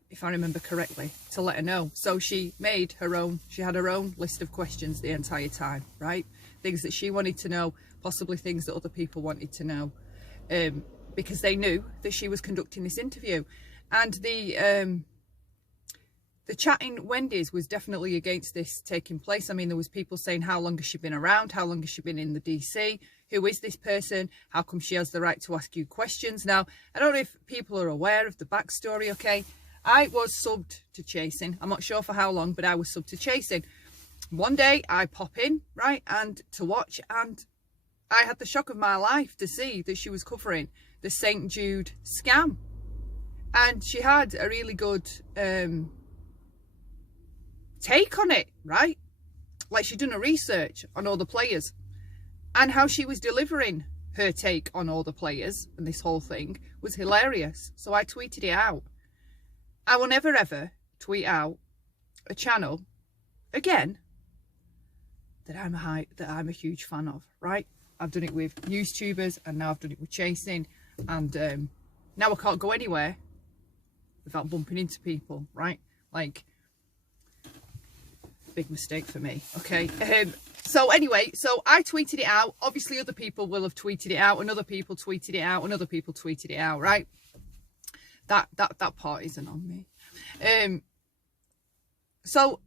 if I remember correctly, to let her know. So she made her own, she had her own list of questions the entire time, right? Things that she wanted to know, possibly things that other people wanted to know, because they knew that she was conducting this interview. And the chat in Wendy's was definitely against this taking place. I mean, there was people saying, how long has she been around? How long has she been in the DC? Who is this person? How come she has the right to ask you questions? Now, I don't know if people are aware of the backstory, okay? I was subbed to Chasing. I'm not sure for how long, but I was subbed to Chasing. One day I pop in, right, and to watch, and I had the shock of my life to see that she was covering the St. Jude scam. And she had a really good take on it, right? Like she'd done a research on all the players and how she was delivering her take on all the players, and this whole thing was hilarious. So I tweeted it out. I will never ever tweet out a channel again that I'm a huge fan of, right? I've done it with YouTubers and now I've done it with Chasing, and now I can't go anywhere without bumping into people, right? Like, big mistake for me, okay? So anyway, so I tweeted it out. Obviously other people will have tweeted it out, and other people tweeted it out, and other people tweeted it out, right? that part isn't on me. So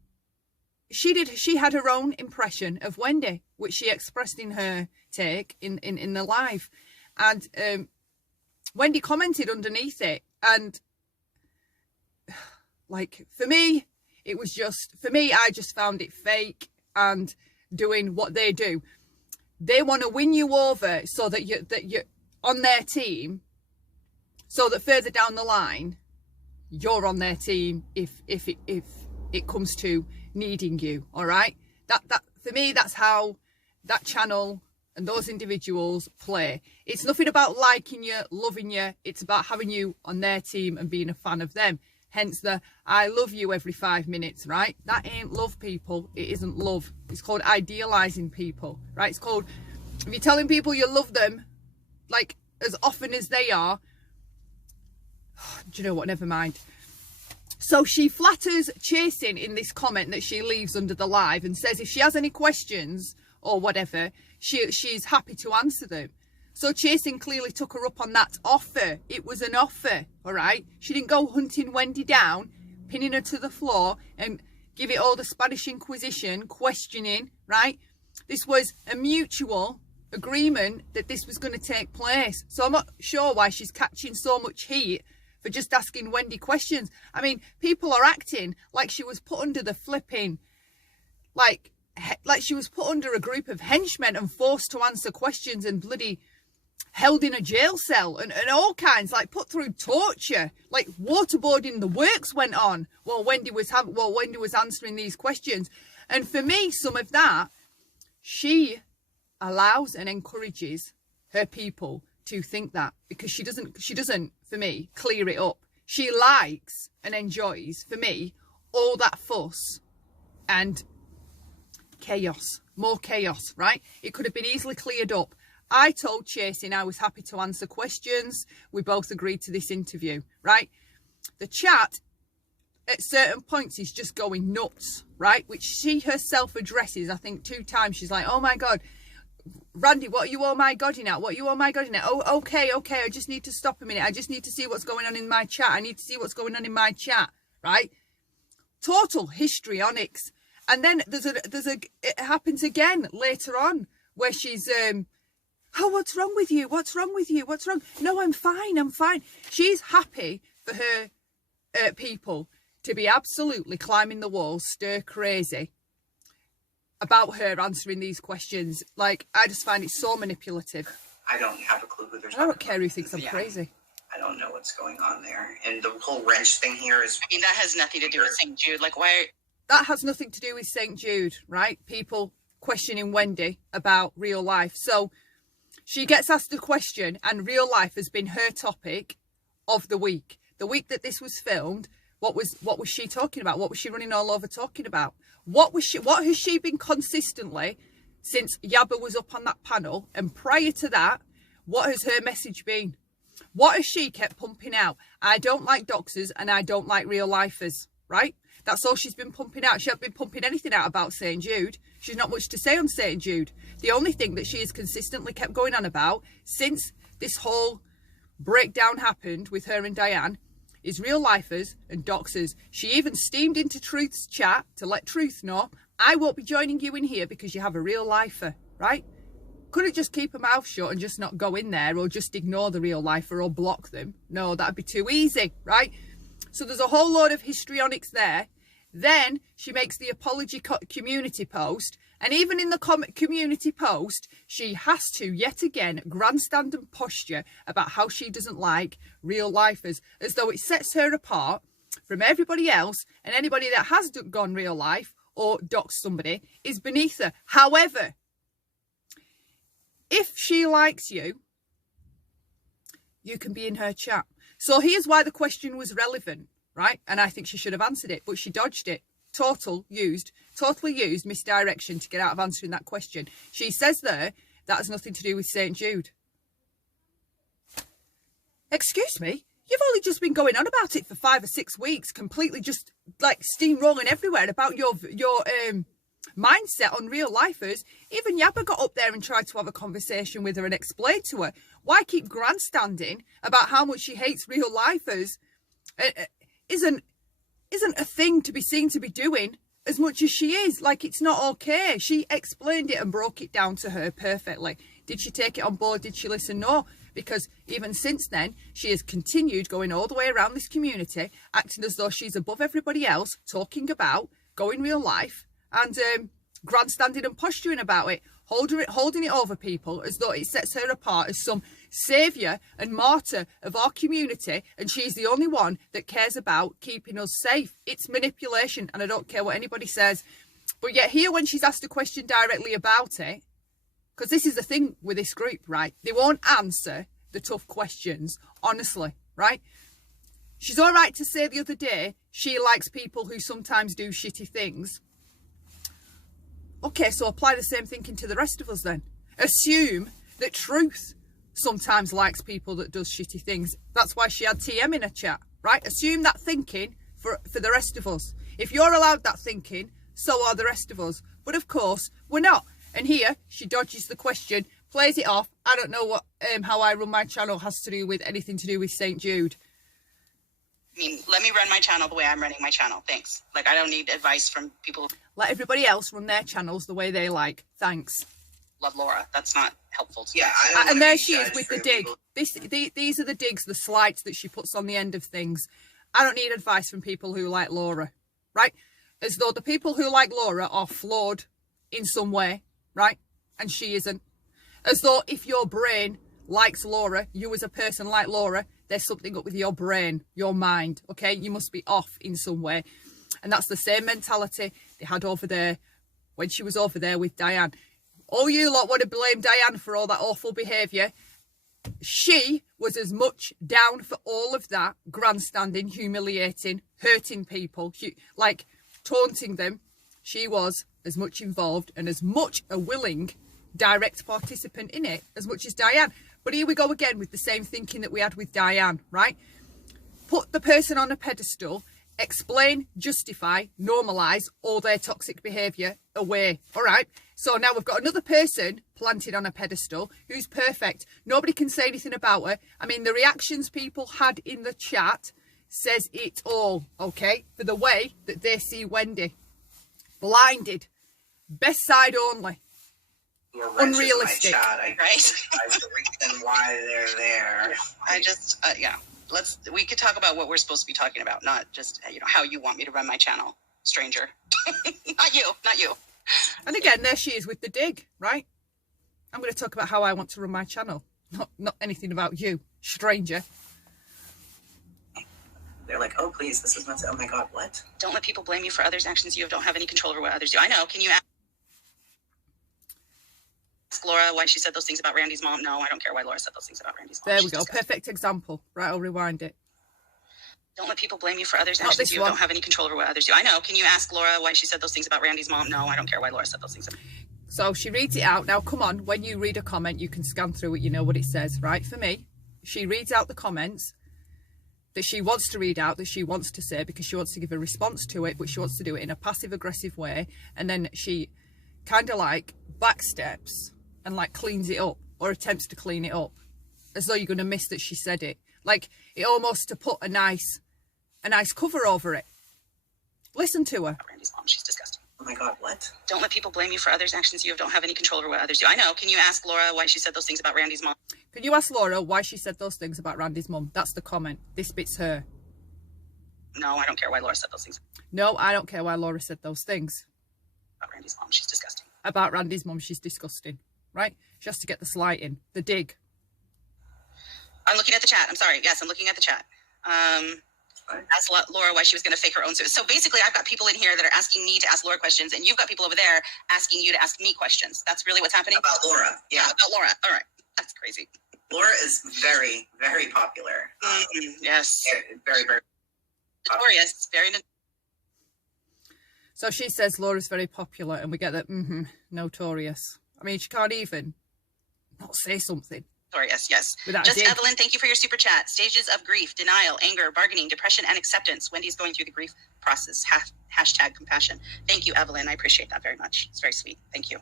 she had her own impression of Wendy, which she expressed in her take in the live. And Wendy commented underneath it. And like, for me, it was just, I just found it fake and doing what they do. They want to win you over so that you're on their team, so that further down the line, you're on their team if it comes to needing you. All right, that for me, that's how that channel and those individuals play. It's nothing about liking you, loving you. It's about having you on their team and being a fan of them. Hence the I love you every 5 minutes, right? That ain't love, people. It isn't love. It's called idealizing people, right? It's called, if you're telling people you love them like as often as they are, do you know what? Never mind. So she flatters Chasing in this comment that she leaves under the live and says if she has any questions or whatever, she's happy to answer them. So Chasing clearly took her up on that offer. It was an offer, all right? She didn't go hunting Wendy down, pinning her to the floor and give it all the Spanish Inquisition, questioning, right? This was a mutual agreement that this was going to take place. So I'm not sure why she's catching so much heat for just asking Wendy questions. I mean, people are acting like she was put under the flipping, like she was put under a group of henchmen and forced to answer questions and bloody held in a jail cell and all kinds, like put through torture, like waterboarding the works went on while Wendy was answering these questions. And for me, some of that, she allows and encourages her people to think that, because she doesn't for me clear it up. She likes and enjoys, for me, all that fuss and chaos, more chaos, right? It could have been easily cleared up. I told Chasing I was happy to answer questions. We both agreed to this interview, right? The chat at certain points is just going nuts, right? Which she herself addresses, I think 2 times. She's like, oh my God, Randy, what are you oh my godding at? What are you oh my godding at? Oh, okay, I just need to stop a minute. I just need to see what's going on in my chat. I need to see what's going on in my chat, right? Total histrionics. And then it happens again later on where she's, oh, what's wrong with you? What's wrong with you? What's wrong? No, I'm fine. She's happy for her people to be absolutely climbing the walls, stir crazy about her answering these questions. Like, I just find it so manipulative. I don't have a clue who they're talking I don't care who thinks I'm crazy. I don't know what's going on there. And the whole wrench thing here is... I mean, that has nothing to do with St. Jude. Like, why... That has nothing to do with St. Jude, right? People questioning Wendy about real life. So she gets asked a question and real life has been her topic of the week. The week that this was filmed, what was she talking about? What was she running all over talking about? What has she been consistently since Yabba was up on that panel? And prior to that, what has her message been? What has she kept pumping out? I don't like doxxers and I don't like real lifers, right? That's all she's been pumping out. She hasn't been pumping anything out about St. Jude. She's not much to say on St. Jude. The only thing that she has consistently kept going on about since this whole breakdown happened with her and Diane is real lifers and doxxers. She even steamed into Truth's chat to let Truth know, I won't be joining you in here because you have a real lifer, right? Couldn't just keep her mouth shut and just not go in there or just ignore the real lifer or block them. No, that'd be too easy, right? So there's a whole load of histrionics there. Then she makes the apology community post. And even in the community post, she has to, yet again, grandstand and posture about how she doesn't like real lifers, as though it sets her apart from everybody else, and anybody that has gone real life or doxed somebody is beneath her. However, if she likes you, you can be in her chat. So here's why the question was relevant, right? And I think she should have answered it, but she dodged it. Totally used misdirection to get out of answering that question. She says there that has nothing to do with St. Jude. Excuse me? You've only just been going on about it for 5 or 6 weeks, completely just like steamrolling everywhere about your mindset on real lifers. Even Yabba got up there and tried to have a conversation with her and explain to her why keep grandstanding about how much she hates real lifers isn't a thing to be seen to be doing as much as she is. Like, it's not okay. She explained it and broke it down to her perfectly. Did she take it on board? Did she listen? No, because even since then, she has continued going all the way around this community, acting as though she's above everybody else, talking about going real life and grandstanding and posturing about it, holding it over people as though it sets her apart as some saviour and martyr of our community, and she's the only one that cares about keeping us safe. It's manipulation, and I don't care what anybody says. But yet here, when she's asked a question directly about it, because this is the thing with this group, right? They won't answer the tough questions, honestly, right? She's all right to say the other day she likes people who sometimes do shitty things. Okay, so apply the same thinking to the rest of us then. Assume that Truth sometimes likes people that does shitty things. That's why she had TM in her chat, right? Assume that thinking for the rest of us. If you're allowed that thinking, so are the rest of us. But of course, we're not. And here, she dodges the question, plays it off. I don't know what how I run my channel has to do with anything to do with St. Jude. I mean, let me run my channel the way I'm running my channel. Thanks. Like, I don't need advice from people who Let everybody else run their channels the way they like. Thanks. love Laura. That's not helpful to me. Yeah, I don't And wanna there be she is judged with the for dig. people- These are the digs, the slights that she puts on the end of things. I don't need advice from people who like Laura, right? As though the people who like Laura are flawed in some way, right? And she isn't. As though if your brain likes Laura, you as a person like Laura, there's something up with your brain, your mind, okay? You must be off in some way. And that's the same mentality they had over there when she was over there with Diane. All you lot want to blame Diane for all that awful behaviour. She was as much down for all of that, grandstanding, humiliating, hurting people, like taunting them. She was as much involved and as much a willing direct participant in it as much as Diane. But here we go again with the same thinking that we had with Diane, right? Put the person on a pedestal, explain, justify, normalise all their toxic behaviour away, all right? So now we've got another person planted on a pedestal who's perfect. Nobody can say anything about her. I mean, the reactions people had in the chat says it all, okay? For the way that they see Wendy. Blinded. Best side only. Your wrenches in my Unrealistic. chat, Right? That's the reason why they're there. I just, yeah. We could talk about what we're supposed to be talking about, not just, how you want me to run my channel, stranger. Not you. And again, there she is with the dig, right? I'm going to talk about how I want to run my channel. Not anything about you, stranger. They're like, oh, please, this is not, oh my God, what? Don't let people blame you for others' actions. You don't have any control over what others do. I know. Can you ask Laura why she said those things about Randy's mom? No, I don't care why Laura said those things about Randy's mom. There we She's go. disgusting. Perfect example. Right, I'll rewind it. Don't let people blame you for others' Not actions. this You one. don't have any control over what others do. I know. Can you ask Laura why she said those things about Randy's mom? No, I don't care why Laura said those things. So she reads it out. Now, come on. When you read a comment, you can scan through it. You know what it says, right? For me, she reads out the comments that she wants to read out, that she wants to say, because she wants to give a response to it, but she wants to do it in a passive-aggressive way. And then she kind of like backsteps and like cleans it up, or attempts to clean it up, as though you're going to miss that she said it. Like, it almost to put a nice cover over it. Listen to her. Randy's mom. She's disgusting. Oh my God, what? Don't let people blame you for others' actions. You don't have any control over what others do. I know. Can you ask Laura why she said those things about Randy's mom? Can you ask Laura why she said those things about Randy's mum? That's the comment. This bit's her. No, I don't care why Laura said those things No, I don't care why Laura said those things. about Randy's mom. She's disgusting. About Randy's mum, she's disgusting. Right? She has to get the slight in. The dig. I'm looking at the chat. I'm sorry. Yes, I'm looking at the chat. Ask Laura why she was going to fake her own suicide. So basically, I've got people in here that are asking me to ask Laura questions, and you've got people over there asking you to ask me questions. That's really what's happening? About Laura, yeah. About Laura. All right. That's crazy. Laura is very, very popular. Yes. Very, very Notorious. Very So she says Laura's very popular, and we get that, notorious. I mean, she can't even not say something. notorious. Yes. Without a Just dig. Evelyn, thank you for your super chat. Stages of grief, denial, anger, bargaining, depression, and acceptance. Wendy's going through the grief process. Hashtag compassion. Thank you, Evelyn. I appreciate that very much. It's very sweet. Thank you.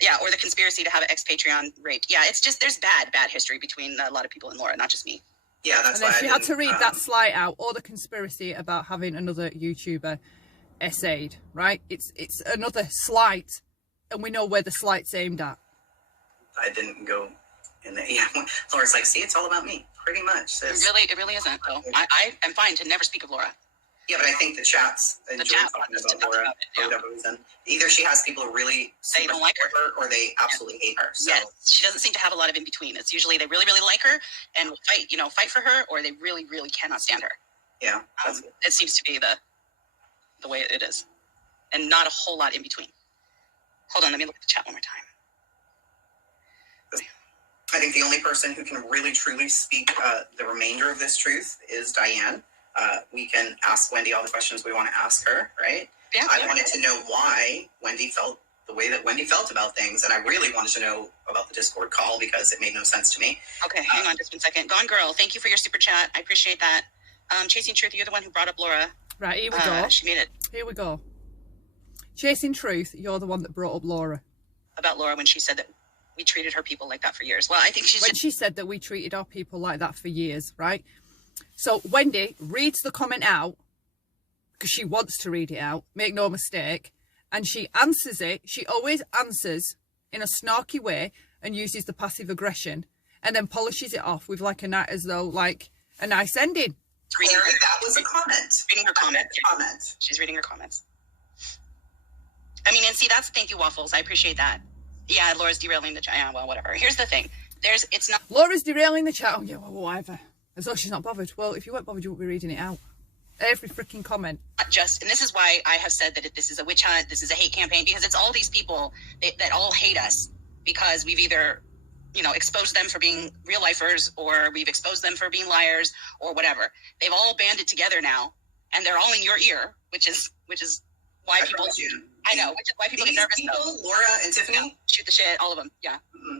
Yeah, or the conspiracy to have an ex-Patreon raped. Yeah, it's just, there's bad history between a lot of people and Laura, not just me. Yeah, that's And then why she had to read that slight out, or the conspiracy about having another YouTuber essayed, right? It's another slight, and we know where the slight's aimed at. I didn't go in there. Yeah, Laura's like, see, it's all about me, pretty much. Sis. It really isn't, though. I am fine to never speak of Laura. Yeah, but I think the chats enjoy chat talking wants to about talk Laura about it, for yeah. whatever reason. Either she has people who really They don't like her. or they absolutely hate her. So Yes, she doesn't seem to have a lot of in between. It's usually they really, really like her and will fight for her, or they really, really cannot stand her. yeah, It seems to be the way it is, and not a whole lot in between. Hold on, let me look at the chat one more time. I think the only person who can really truly speak the remainder of this truth is Diane. We can ask Wendy all the questions we want to ask her, right? Yeah, I wanted to know why Wendy felt the way that Wendy felt about things, and I really wanted to know about the Discord call because it made no sense to me. Okay, hang on just 1 second. Gone Girl, thank you for your super chat. I appreciate that. Chasing Truth, you're the one who brought up Laura. Right, here we go. She made it Here we go. Chasing Truth, you're the one that brought up Laura. about Laura when she said that we treated her people like that for years. Well, I think she's When she said that we treated our people like that for years, right? So Wendy reads the comment out because she wants to read it out, make no mistake, and she answers it. She always answers in a snarky way and uses the passive aggression, and then polishes it off with like as though like a nice ending. Larry, that was a comment. reading her comments. Comment. She's reading her comments. I mean, and see, thank you, Waffles. I appreciate that. Yeah, Laura's derailing the chat. Yeah, well, whatever. Here's the thing. It's not. Laura's derailing the chat. Oh yeah, well, whatever. As though she's not bothered. Well, if you weren't bothered, you wouldn't be reading it out. Every freaking comment. Not just, and this is why I have said that this is a witch hunt, this is a hate campaign, because it's all these people that all hate us because we've either, exposed them for being real lifers, or we've exposed them for being liars, or whatever. They've all banded together now, and they're all in your ear, which is why people. I know, which is why people get nervous. People, Laura and Tiffany, yeah, shoot the shit, all of them. Yeah.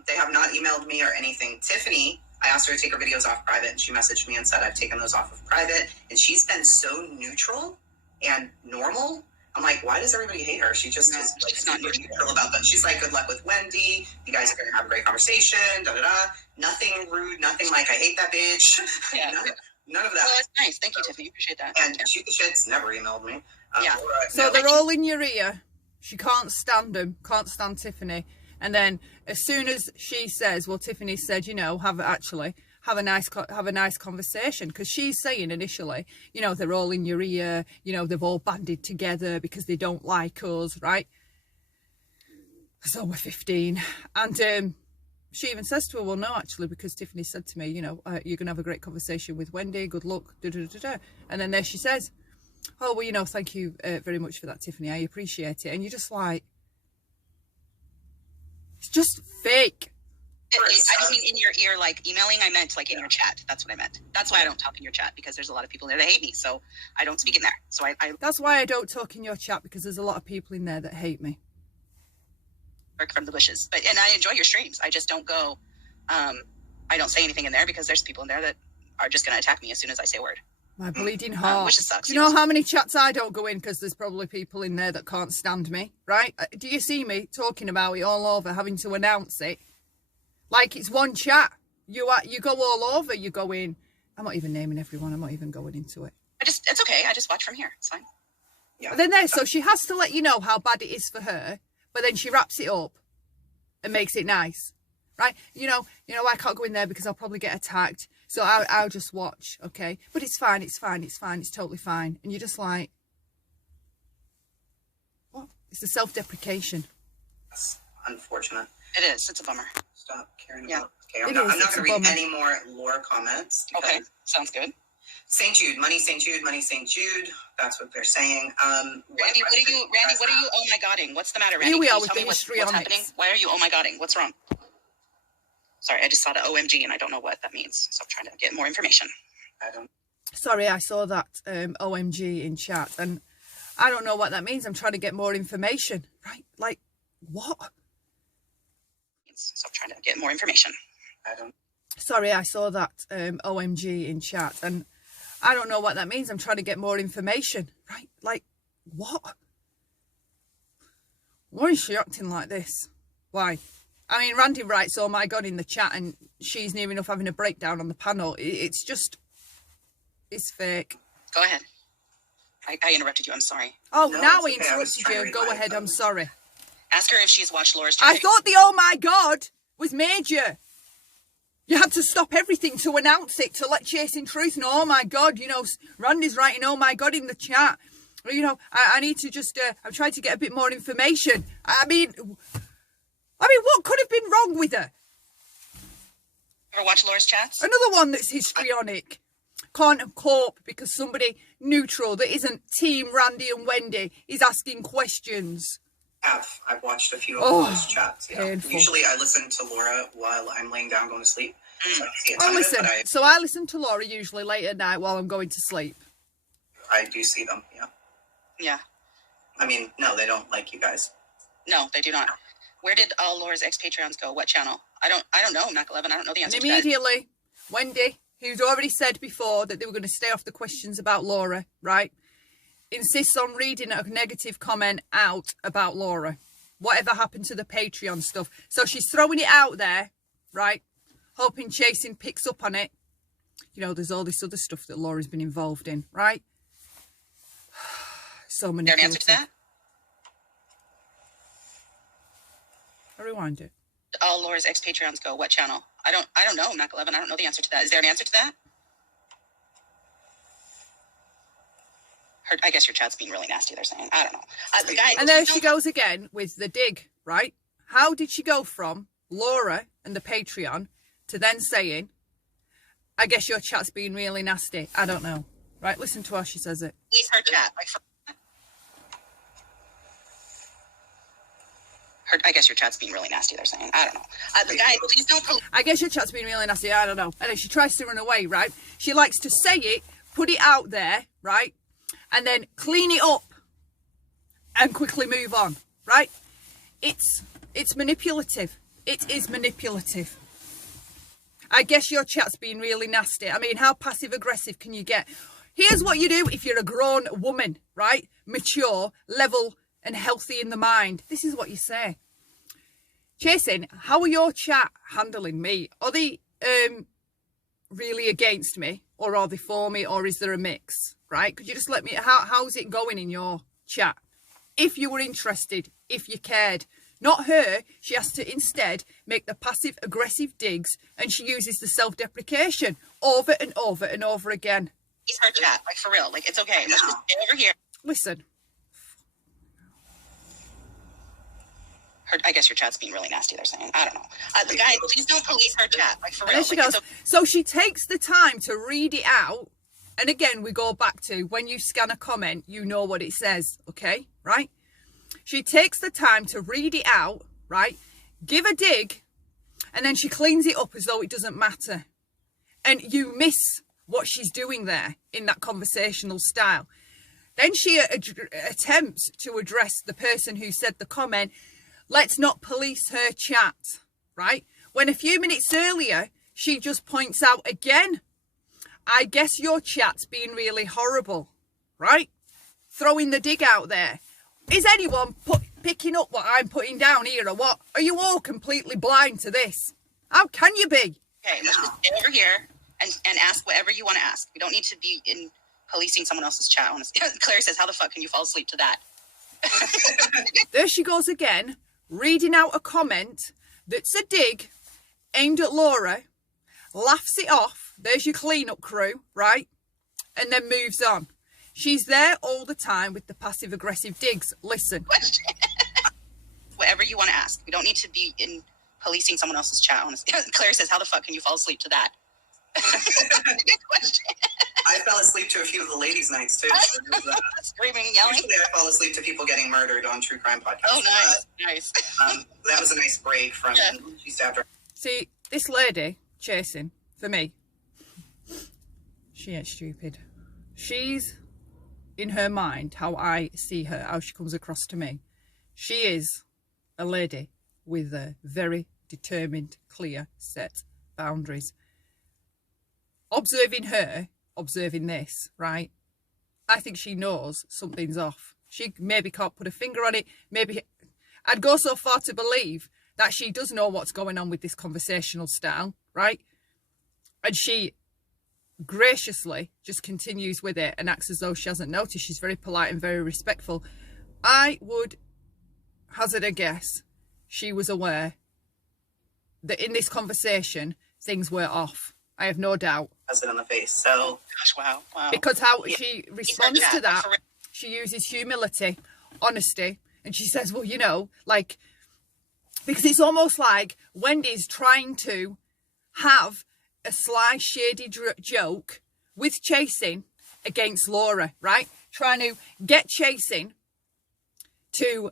They have not emailed me or anything. Tiffany, I asked her to take her videos off private, and she messaged me and said I've taken those off of private. And she's been so neutral and normal. I'm like, why does everybody hate her? She just is like she's not neutral about them. She's like, good luck with Wendy. You guys are gonna have a great conversation. Da da da. Nothing rude. Nothing like I hate that bitch. Yeah. None of that. Well, that's nice. Thank you, Tiffany. Appreciate that. And shoot the shits never emailed me. Yeah. Laura, So no. they're all in your ear. She can't stand them. Can't stand Tiffany. And then as soon as she says, well, Tiffany said, have a nice conversation, because she's saying initially, they're all in your ear, they've all banded together because they don't like us, right? So we're 15. And she even says to her, well, no, actually, because Tiffany said to me, you're going to have a great conversation with Wendy, good luck, da, da, da, da. And then there she says, oh, well, thank you very much for that, Tiffany, I appreciate it. And you're just like, it's just fake. I don't mean in your ear like emailing. I meant like in your chat. That's what I meant. That's why I don't talk in your chat, because there's a lot of people there that hate me. So I don't speak in there. So I That's why I don't talk in your chat, because there's a lot of people in there that hate me. work from the bushes. And I enjoy your streams. I just don't go. I don't say anything in there because there's people in there that are just going to attack me as soon as I say a word. My bleeding heart. Which sucks. Do you know how many chats I don't go in because there's probably people in there that can't stand me, right? Do you see me talking about it all over, having to announce it? Like it's one chat. You go all over, you go in. I'm not even naming everyone. I'm not even going into it. It's okay. I just watch from here. It's fine. Yeah. But then so she has to let you know how bad it is for her, but then she wraps it up and makes it nice, right? I can't go in there because I'll probably get attacked. So I'll just watch, okay? But it's fine, it's totally fine. And you're just like, what? It's the self-deprecation. That's unfortunate. It is. It's a bummer. Stop caring Yeah. about. Okay, I'm not going to read any more lore comments. Okay. Sounds good. St. Jude, money St. Jude, money St. Jude. That's what they're saying. Randy, what are you oh my godding? What's the matter, Randy? Here we Can are you with tell the me what's histrionics. happening? Why are you oh my godding? What's wrong? Sorry, I just saw the OMG and I don't know what that means. So I'm trying to get more information. I don't. Sorry, I saw that OMG in chat and I don't know what that means. I'm trying to get more information. Right? Like, what? So I'm trying to get more information. I don't. Sorry, I saw that OMG in chat and I don't know what that means. I'm trying to get more information. Right? Like, what? Why is she acting like this? Why? I mean, Randy writes, oh my God, in the chat, and she's near enough having a breakdown on the panel. It's just, it's fake. Go ahead. I interrupted you. I'm sorry. Oh, No, now it's I okay. I was interrupted trying to you. read Go my ahead. I'm phone. sorry. Ask her if she's watched Laura's I chat. thought the oh my God was major. You had to stop everything to announce it, to let Chasing Truth know, oh my God, you know, Randy's writing, oh my God, in the chat. You know, I need to just, I'm trying to get a bit more information. I mean, what could have been wrong with her? Ever watch Laura's chats? Another one that's histrionic. Can't cope because somebody neutral that isn't Team Randy and Wendy is asking questions. I've watched a few of Oh, those chats. Yeah. painful. Usually I listen to Laura while I'm laying down going to sleep. So I don't see a ton Oh, of it, listen. but So I listen to Laura usually late at night while I'm going to sleep. I do see them. Yeah. Yeah. I mean, no, they don't like you guys. No, they do not. Where did all Laura's ex-Patreons go? What channel? I don't know, Mac 11. I don't know the answer And to that. immediately, Wendy, who's already said before that they were going to stay off the questions about Laura, right, insists on reading a negative comment out about Laura. Whatever happened to the Patreon stuff. So she's throwing it out there, right, hoping Chasing picks up on it. You know, there's all this other stuff that Laura's been involved in, right? So many. Is there an answer to that? I rewind it. All Laura's ex-Patreons go. What channel? I don't know, Mac 11. I don't know the answer to that. Is there an answer to that? I guess your chat's being really nasty, they're saying. I don't know. The guy, And there she goes again with the dig, right? How did she go from Laura and the Patreon to then saying, I guess your chat's being really nasty? I don't know. Right, listen to how she says it. Please her chat. I guess your chat's being really nasty, they're saying. I don't know. The guy, please don't... I guess your chat's been really nasty. I don't know. And then she tries to run away, right? She likes to say it, put it out there, right? And then clean it up and quickly move on, right? It's manipulative. It is manipulative. I guess your chat's been really nasty. I mean, how passive aggressive can you get? Here's what you do if you're a grown woman, right? Mature, level and healthy in the mind. This is what you say. Chasing, how are your chat handling me? Are they really against me, or are they for me, or is there a mix? Right? Could you just let me, how's it going in your chat? If you were interested, if you cared. Not her. She has to instead make the passive aggressive digs, and she uses the self-deprecation over and over and over again. Please her chat. Like, for real. Like, it's okay. Let's just stay over here. Listen. I guess your chat's being really nasty, they're saying. I don't know. The guy, please don't police her chat. Like, for real. And there she like, goes. So she takes the time to read it out. And again, we go back to when you scan a comment, you know what it says. Okay, right? She takes the time to read it out, right? Give a dig. And then she cleans it up as though it doesn't matter. And you miss what she's doing there in that conversational style. Then she attempts to address the person who said the comment. Let's not police her chat, right? When a few minutes earlier, she just points out again, I guess your chat's been really horrible, right? Throwing the dig out there. Is anyone picking up what I'm putting down here or what? Are you all completely blind to this? How can you be? Okay, let's just stay over here and ask whatever you want to ask. We don't need to be in policing someone else's chat. Claire says, how the fuck can you fall asleep to that? There she goes again, reading out a comment that's a dig aimed at Laura, laughs it off. There's your cleanup crew, right? And then moves on. She's there all the time with the passive aggressive digs. Listen. Whatever you want to ask. We don't need to be in policing someone else's chat. Claire says, how the fuck can you fall asleep to that? Good question. I fell asleep to a few of the ladies' nights too. So screaming and yelling. Usually I fall asleep to people getting murdered on true crime podcasts. Oh, nice, nice. That was a nice break from she stabbed her. See, this lady, Chasing, for me, she ain't stupid. She's, in her mind, how I see her, how she comes across to me. She is a lady with a very determined, clear set boundaries. Observing her, observing this, right? I think she knows something's off. She maybe can't put a finger on it. Maybe I'd go so far to believe that she does know what's going on with this conversational style, right? And she graciously just continues with it and acts as though she hasn't noticed. She's very polite and very respectful. I would hazard a guess she was aware that in this conversation things were off. I have no doubt. Has it on the face. So, Gosh, wow. Because how she responds to that, she uses humility, honesty, and she says, well, you know, like, because it's almost like Wendy's trying to have a sly, shady joke with Chasing against Laura, right? Trying to get Chasing to,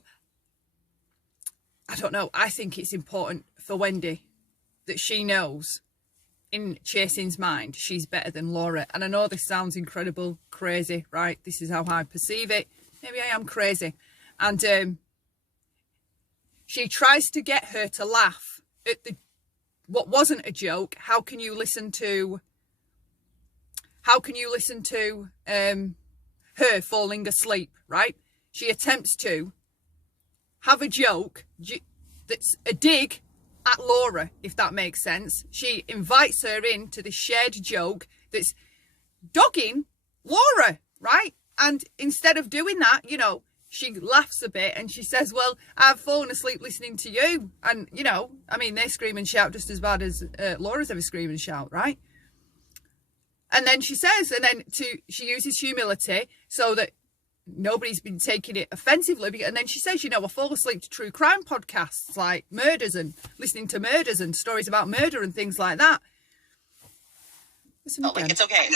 I don't know, I think it's important for Wendy that she knows in Chasing's mind she's better than Laura. And I know this sounds incredible, crazy, right? This is how I perceive it. Maybe I am crazy. And she tries to get her to laugh at the what wasn't a joke. How can you listen to her falling asleep, right? She attempts to have a joke that's a dig at Laura, if that makes sense. She invites her into this shared joke that's dogging Laura, right? And instead of doing that, you know, she laughs a bit and she says, well, I've fallen asleep listening to you. And, you know, I mean, they scream and shout just as bad as Laura's ever scream and shout, right? And then she says, and then she uses humility so that nobody's been taking it offensively. And then she says, you know, I fall asleep to true crime podcasts like murders and listening to murders and stories about murder and things like that. Listen again. Like, it's okay.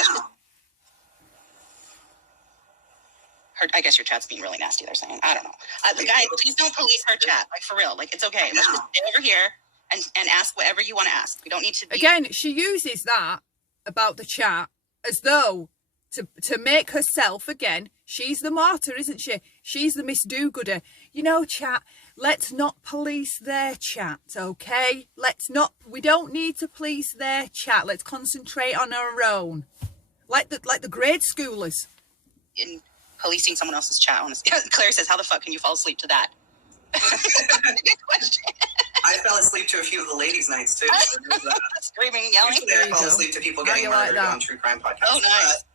I guess your chat's being really nasty, they're saying. I don't know. The guy, please don't police her chat. Like, for real. Like, it's okay. Let's just stay over here and ask whatever you want to ask. We don't need to be... Again, she uses that about the chat as though to make herself, again, she's the martyr, isn't she? She's the Miss Do-Gooder. You know, chat, let's not police their chat, okay? We don't need to police their chat. Let's concentrate on our own. Like the grade schoolers. In policing someone else's chat, honestly. Claire says, how the fuck can you fall asleep to that? Good question. I fell asleep to a few of the ladies' nights too. So screaming, yelling. Usually I fall asleep to people getting murdered on true crime podcasts. Oh,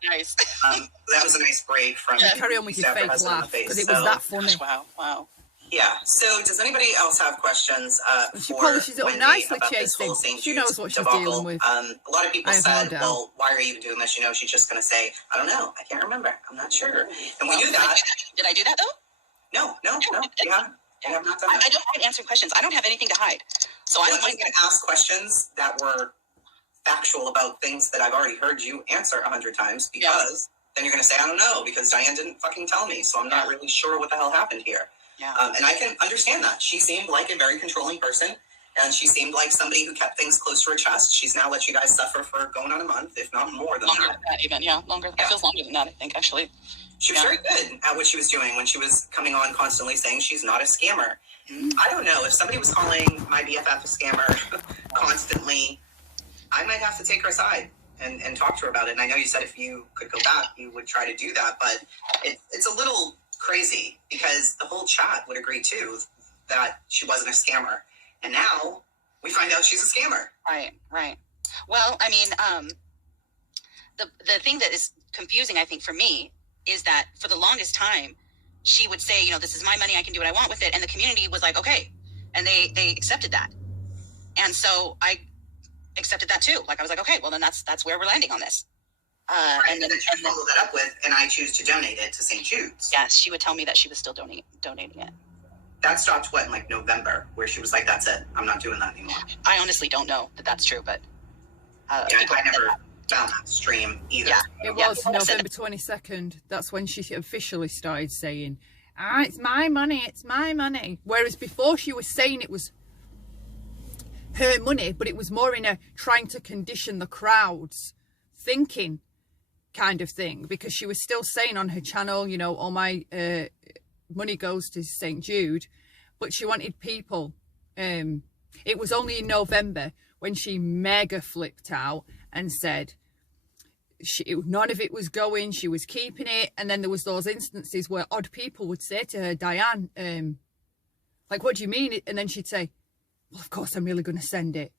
nice. That was a nice break from... Carry on with your fake laugh, because it was that funny. Wow. Yeah, so does anybody else have questions she for polishes it up Wendy nicely, about this whole Chasing. St. She Jude's knows what she's debacle? dealing with. A lot of people I have no said, doubt. well, why are you doing this? You know, she's just going to say, I don't know. I can't remember. I'm not sure. And we knew that. Did I do that, though? No. You haven't. You have not done that. I don't mind answering questions. I don't have anything to hide. So I don't mind going to ask questions that were factual about things that I've already heard you answer 100 times because then you're going to say, I don't know, because Diane didn't fucking tell me. So I'm not really sure what the hell happened here. Yeah. And I can understand that. She seemed like a very controlling person, and she seemed like somebody who kept things close to her chest. She's now let you guys suffer for going on a month, if not more than longer that. Than that even, longer. Yeah. It feels longer than that, I think, actually. She was very good at what she was doing when she was coming on constantly saying she's not a scammer. Mm-hmm. I don't know. If somebody was calling my BFF a scammer constantly, I might have to take her aside and talk to her about it. And I know you said if you could go back, you would try to do that. But it's a little crazy because the whole chat would agree, too, that she wasn't a scammer. And now we find out she's a scammer. Right. Well, I mean, the thing that is confusing, I think, for me is that for the longest time, she would say, you know, this is my money, I can do what I want with it. And the community was like, okay. And they accepted that. And so I accepted that too. Like, I was like, okay, well, then that's where we're landing on this. And then she followed that up with, and I choose to donate it to St. Jude's. Yes, she would tell me that she was still donating it. That stopped, in like November, where she was like, that's it. I'm not doing that anymore. I honestly don't know that that's true, but... I never found that stream either. Yeah. It was November 22nd. That's when she officially started saying, it's my money. Whereas before she was saying it was her money, but it was more in a trying to condition the crowds thinking kind of thing, because she was still saying on her channel, you know, all my money goes to St. Jude, but she wanted people. It was only in November when she mega flipped out and said none of it was going, she was keeping it. And then there was those instances where odd people would say to her, Diane, like, what do you mean? And then she'd say, well, of course I'm really going to send it.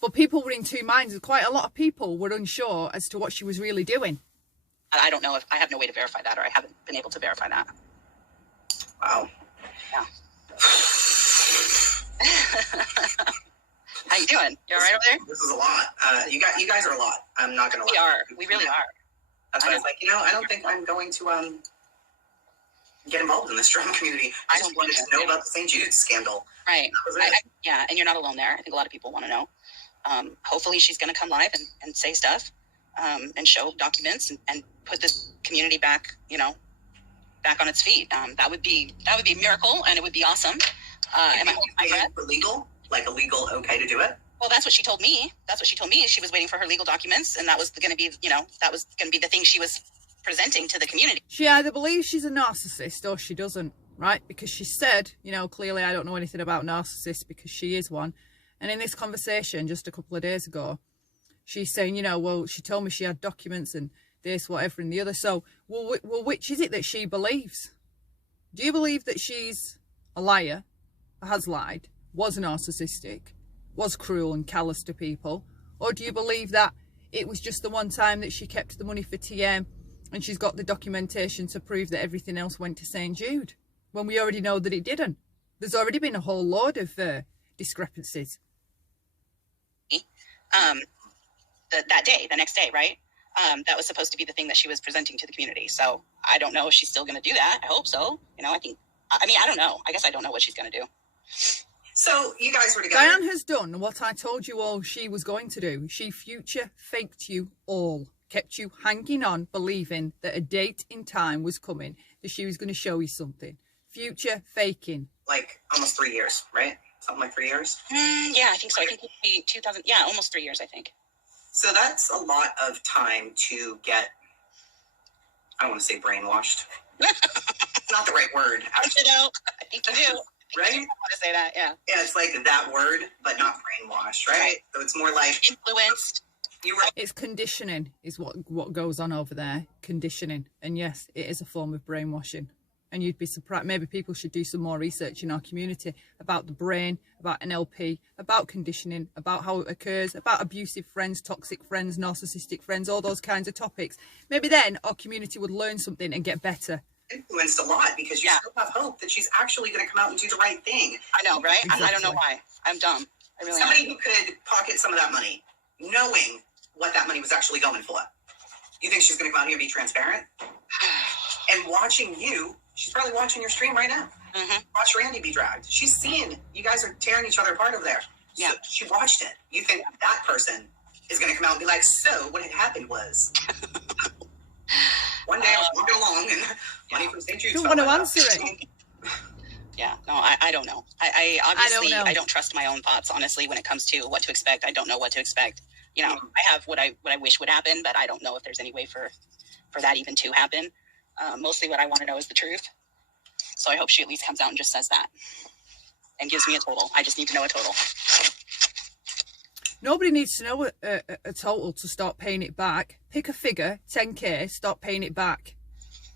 But people were in two minds. Quite a lot of people were unsure as to what she was really doing. I don't know if I have no way to verify that, or I haven't been able to verify that. Wow. Yeah. How you doing? You all right over there? This is a lot. You guys are a lot. I'm not gonna lie. We are. We really are. That's why I was like, I don't think I'm going to get involved in this drama community. I just wanted to know about the St. Jude's scandal. Right. Yeah, and you're not alone there. I think a lot of people want to know. Hopefully she's going to come live and say stuff and show documents and put this community back, back on its feet. That would be a miracle, and it would be awesome. Am I for legal? Like a legal okay to do it? Well, that's what she told me. She was waiting for her legal documents, and that was going to be, the thing she was presenting to the community. She either believes she's a narcissist or she doesn't, right? Because she said, clearly I don't know anything about narcissists because she is one. And in this conversation just a couple of days ago, she's saying, well, she told me she had documents and this, whatever, and the other. So, well, which is it that she believes? Do you believe that she's a liar, has lied, was narcissistic, was cruel and callous to people? Or do you believe that it was just the one time that she kept the money for TM and she's got the documentation to prove that everything else went to St. Jude, when we already know that it didn't? There's already been a whole load of discrepancies. The next day, right? That was supposed to be the thing that she was presenting to the community. So I don't know if she's still going to do that. I hope so. I don't know. I guess I don't know what she's going to do. So you guys were together. Diane has done what I told you all she was going to do. She future faked you all, kept you hanging on, believing that a date in time was coming, that she was going to show you something. Future faking. Like almost 3 years, right? Something like 3 years? Yeah, I think so. I think it would be 2000. Yeah, almost 3 years, I think. So that's a lot of time to get, I don't want to say brainwashed. It's not the right word, actually. I think you do. Right? I want to say that, yeah. Yeah, it's like that word, but not brainwashed, right? So it's more like influenced. It's conditioning is what goes on over there. Conditioning. And yes, it is a form of brainwashing. And you'd be surprised. Maybe people should do some more research in our community about the brain, about NLP, about conditioning, about how it occurs, about abusive friends, toxic friends, narcissistic friends, all those kinds of topics. Maybe then our community would learn something and get better. Influenced a lot because you still have hope that she's actually going to come out and do the right thing. I know, right? Exactly. I don't know why. I'm dumb. I really Somebody who could pocket some of that money, knowing what that money was actually going for. You think she's going to come out here and be transparent? And watching you, she's probably watching your stream right now. Mm-hmm. Watch Randy be dragged. She's seeing you guys are tearing each other apart over there. Yeah. So she watched it. You think that person is going to come out and be like, so what had happened was... One day I was walking along and money from St. Jude's. You don't want to answer it. Yeah, no, I don't know. I obviously, I don't know. I don't trust my own thoughts, honestly, when it comes to what to expect. I don't know what to expect. I have what I wish would happen, but I don't know if there's any way for that even to happen. Mostly what I want to know is the truth. So I hope she at least comes out and just says that and gives me a total. I just need to know a total. Nobody needs to know a total to start paying it back. Pick a figure, 10K, start paying it back.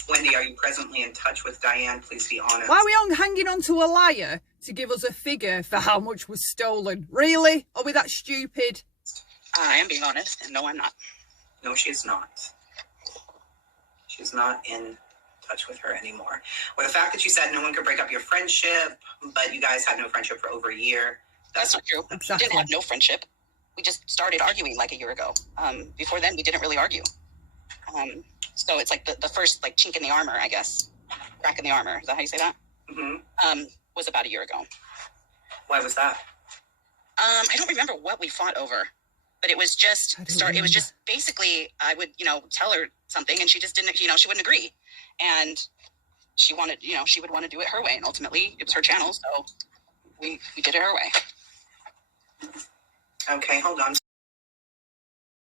Wendy, are you presently in touch with Diane? Please be honest. Why are we hanging on to a liar to give us a figure for how much was stolen? Really? Are we that stupid? I am being honest, and no, I'm not. No, she's not. She's not in touch with her anymore. Well, the fact that you said no one could break up your friendship, but you guys had no friendship for over a year. That's not true. Exactly. We didn't have no friendship. We just started arguing like a year ago. Before then, we didn't really argue. So it's like the first chink in the armor, I guess. Crack in the armor. Is that how you say that? Mm-hmm. Was about a year ago. Why was that? I don't remember what we fought over, but it was just It was just basically I would tell her something and she just didn't she wouldn't agree, and she wanted she would want to do it her way, and ultimately it was her channel, so we did it her way. Okay, hold on.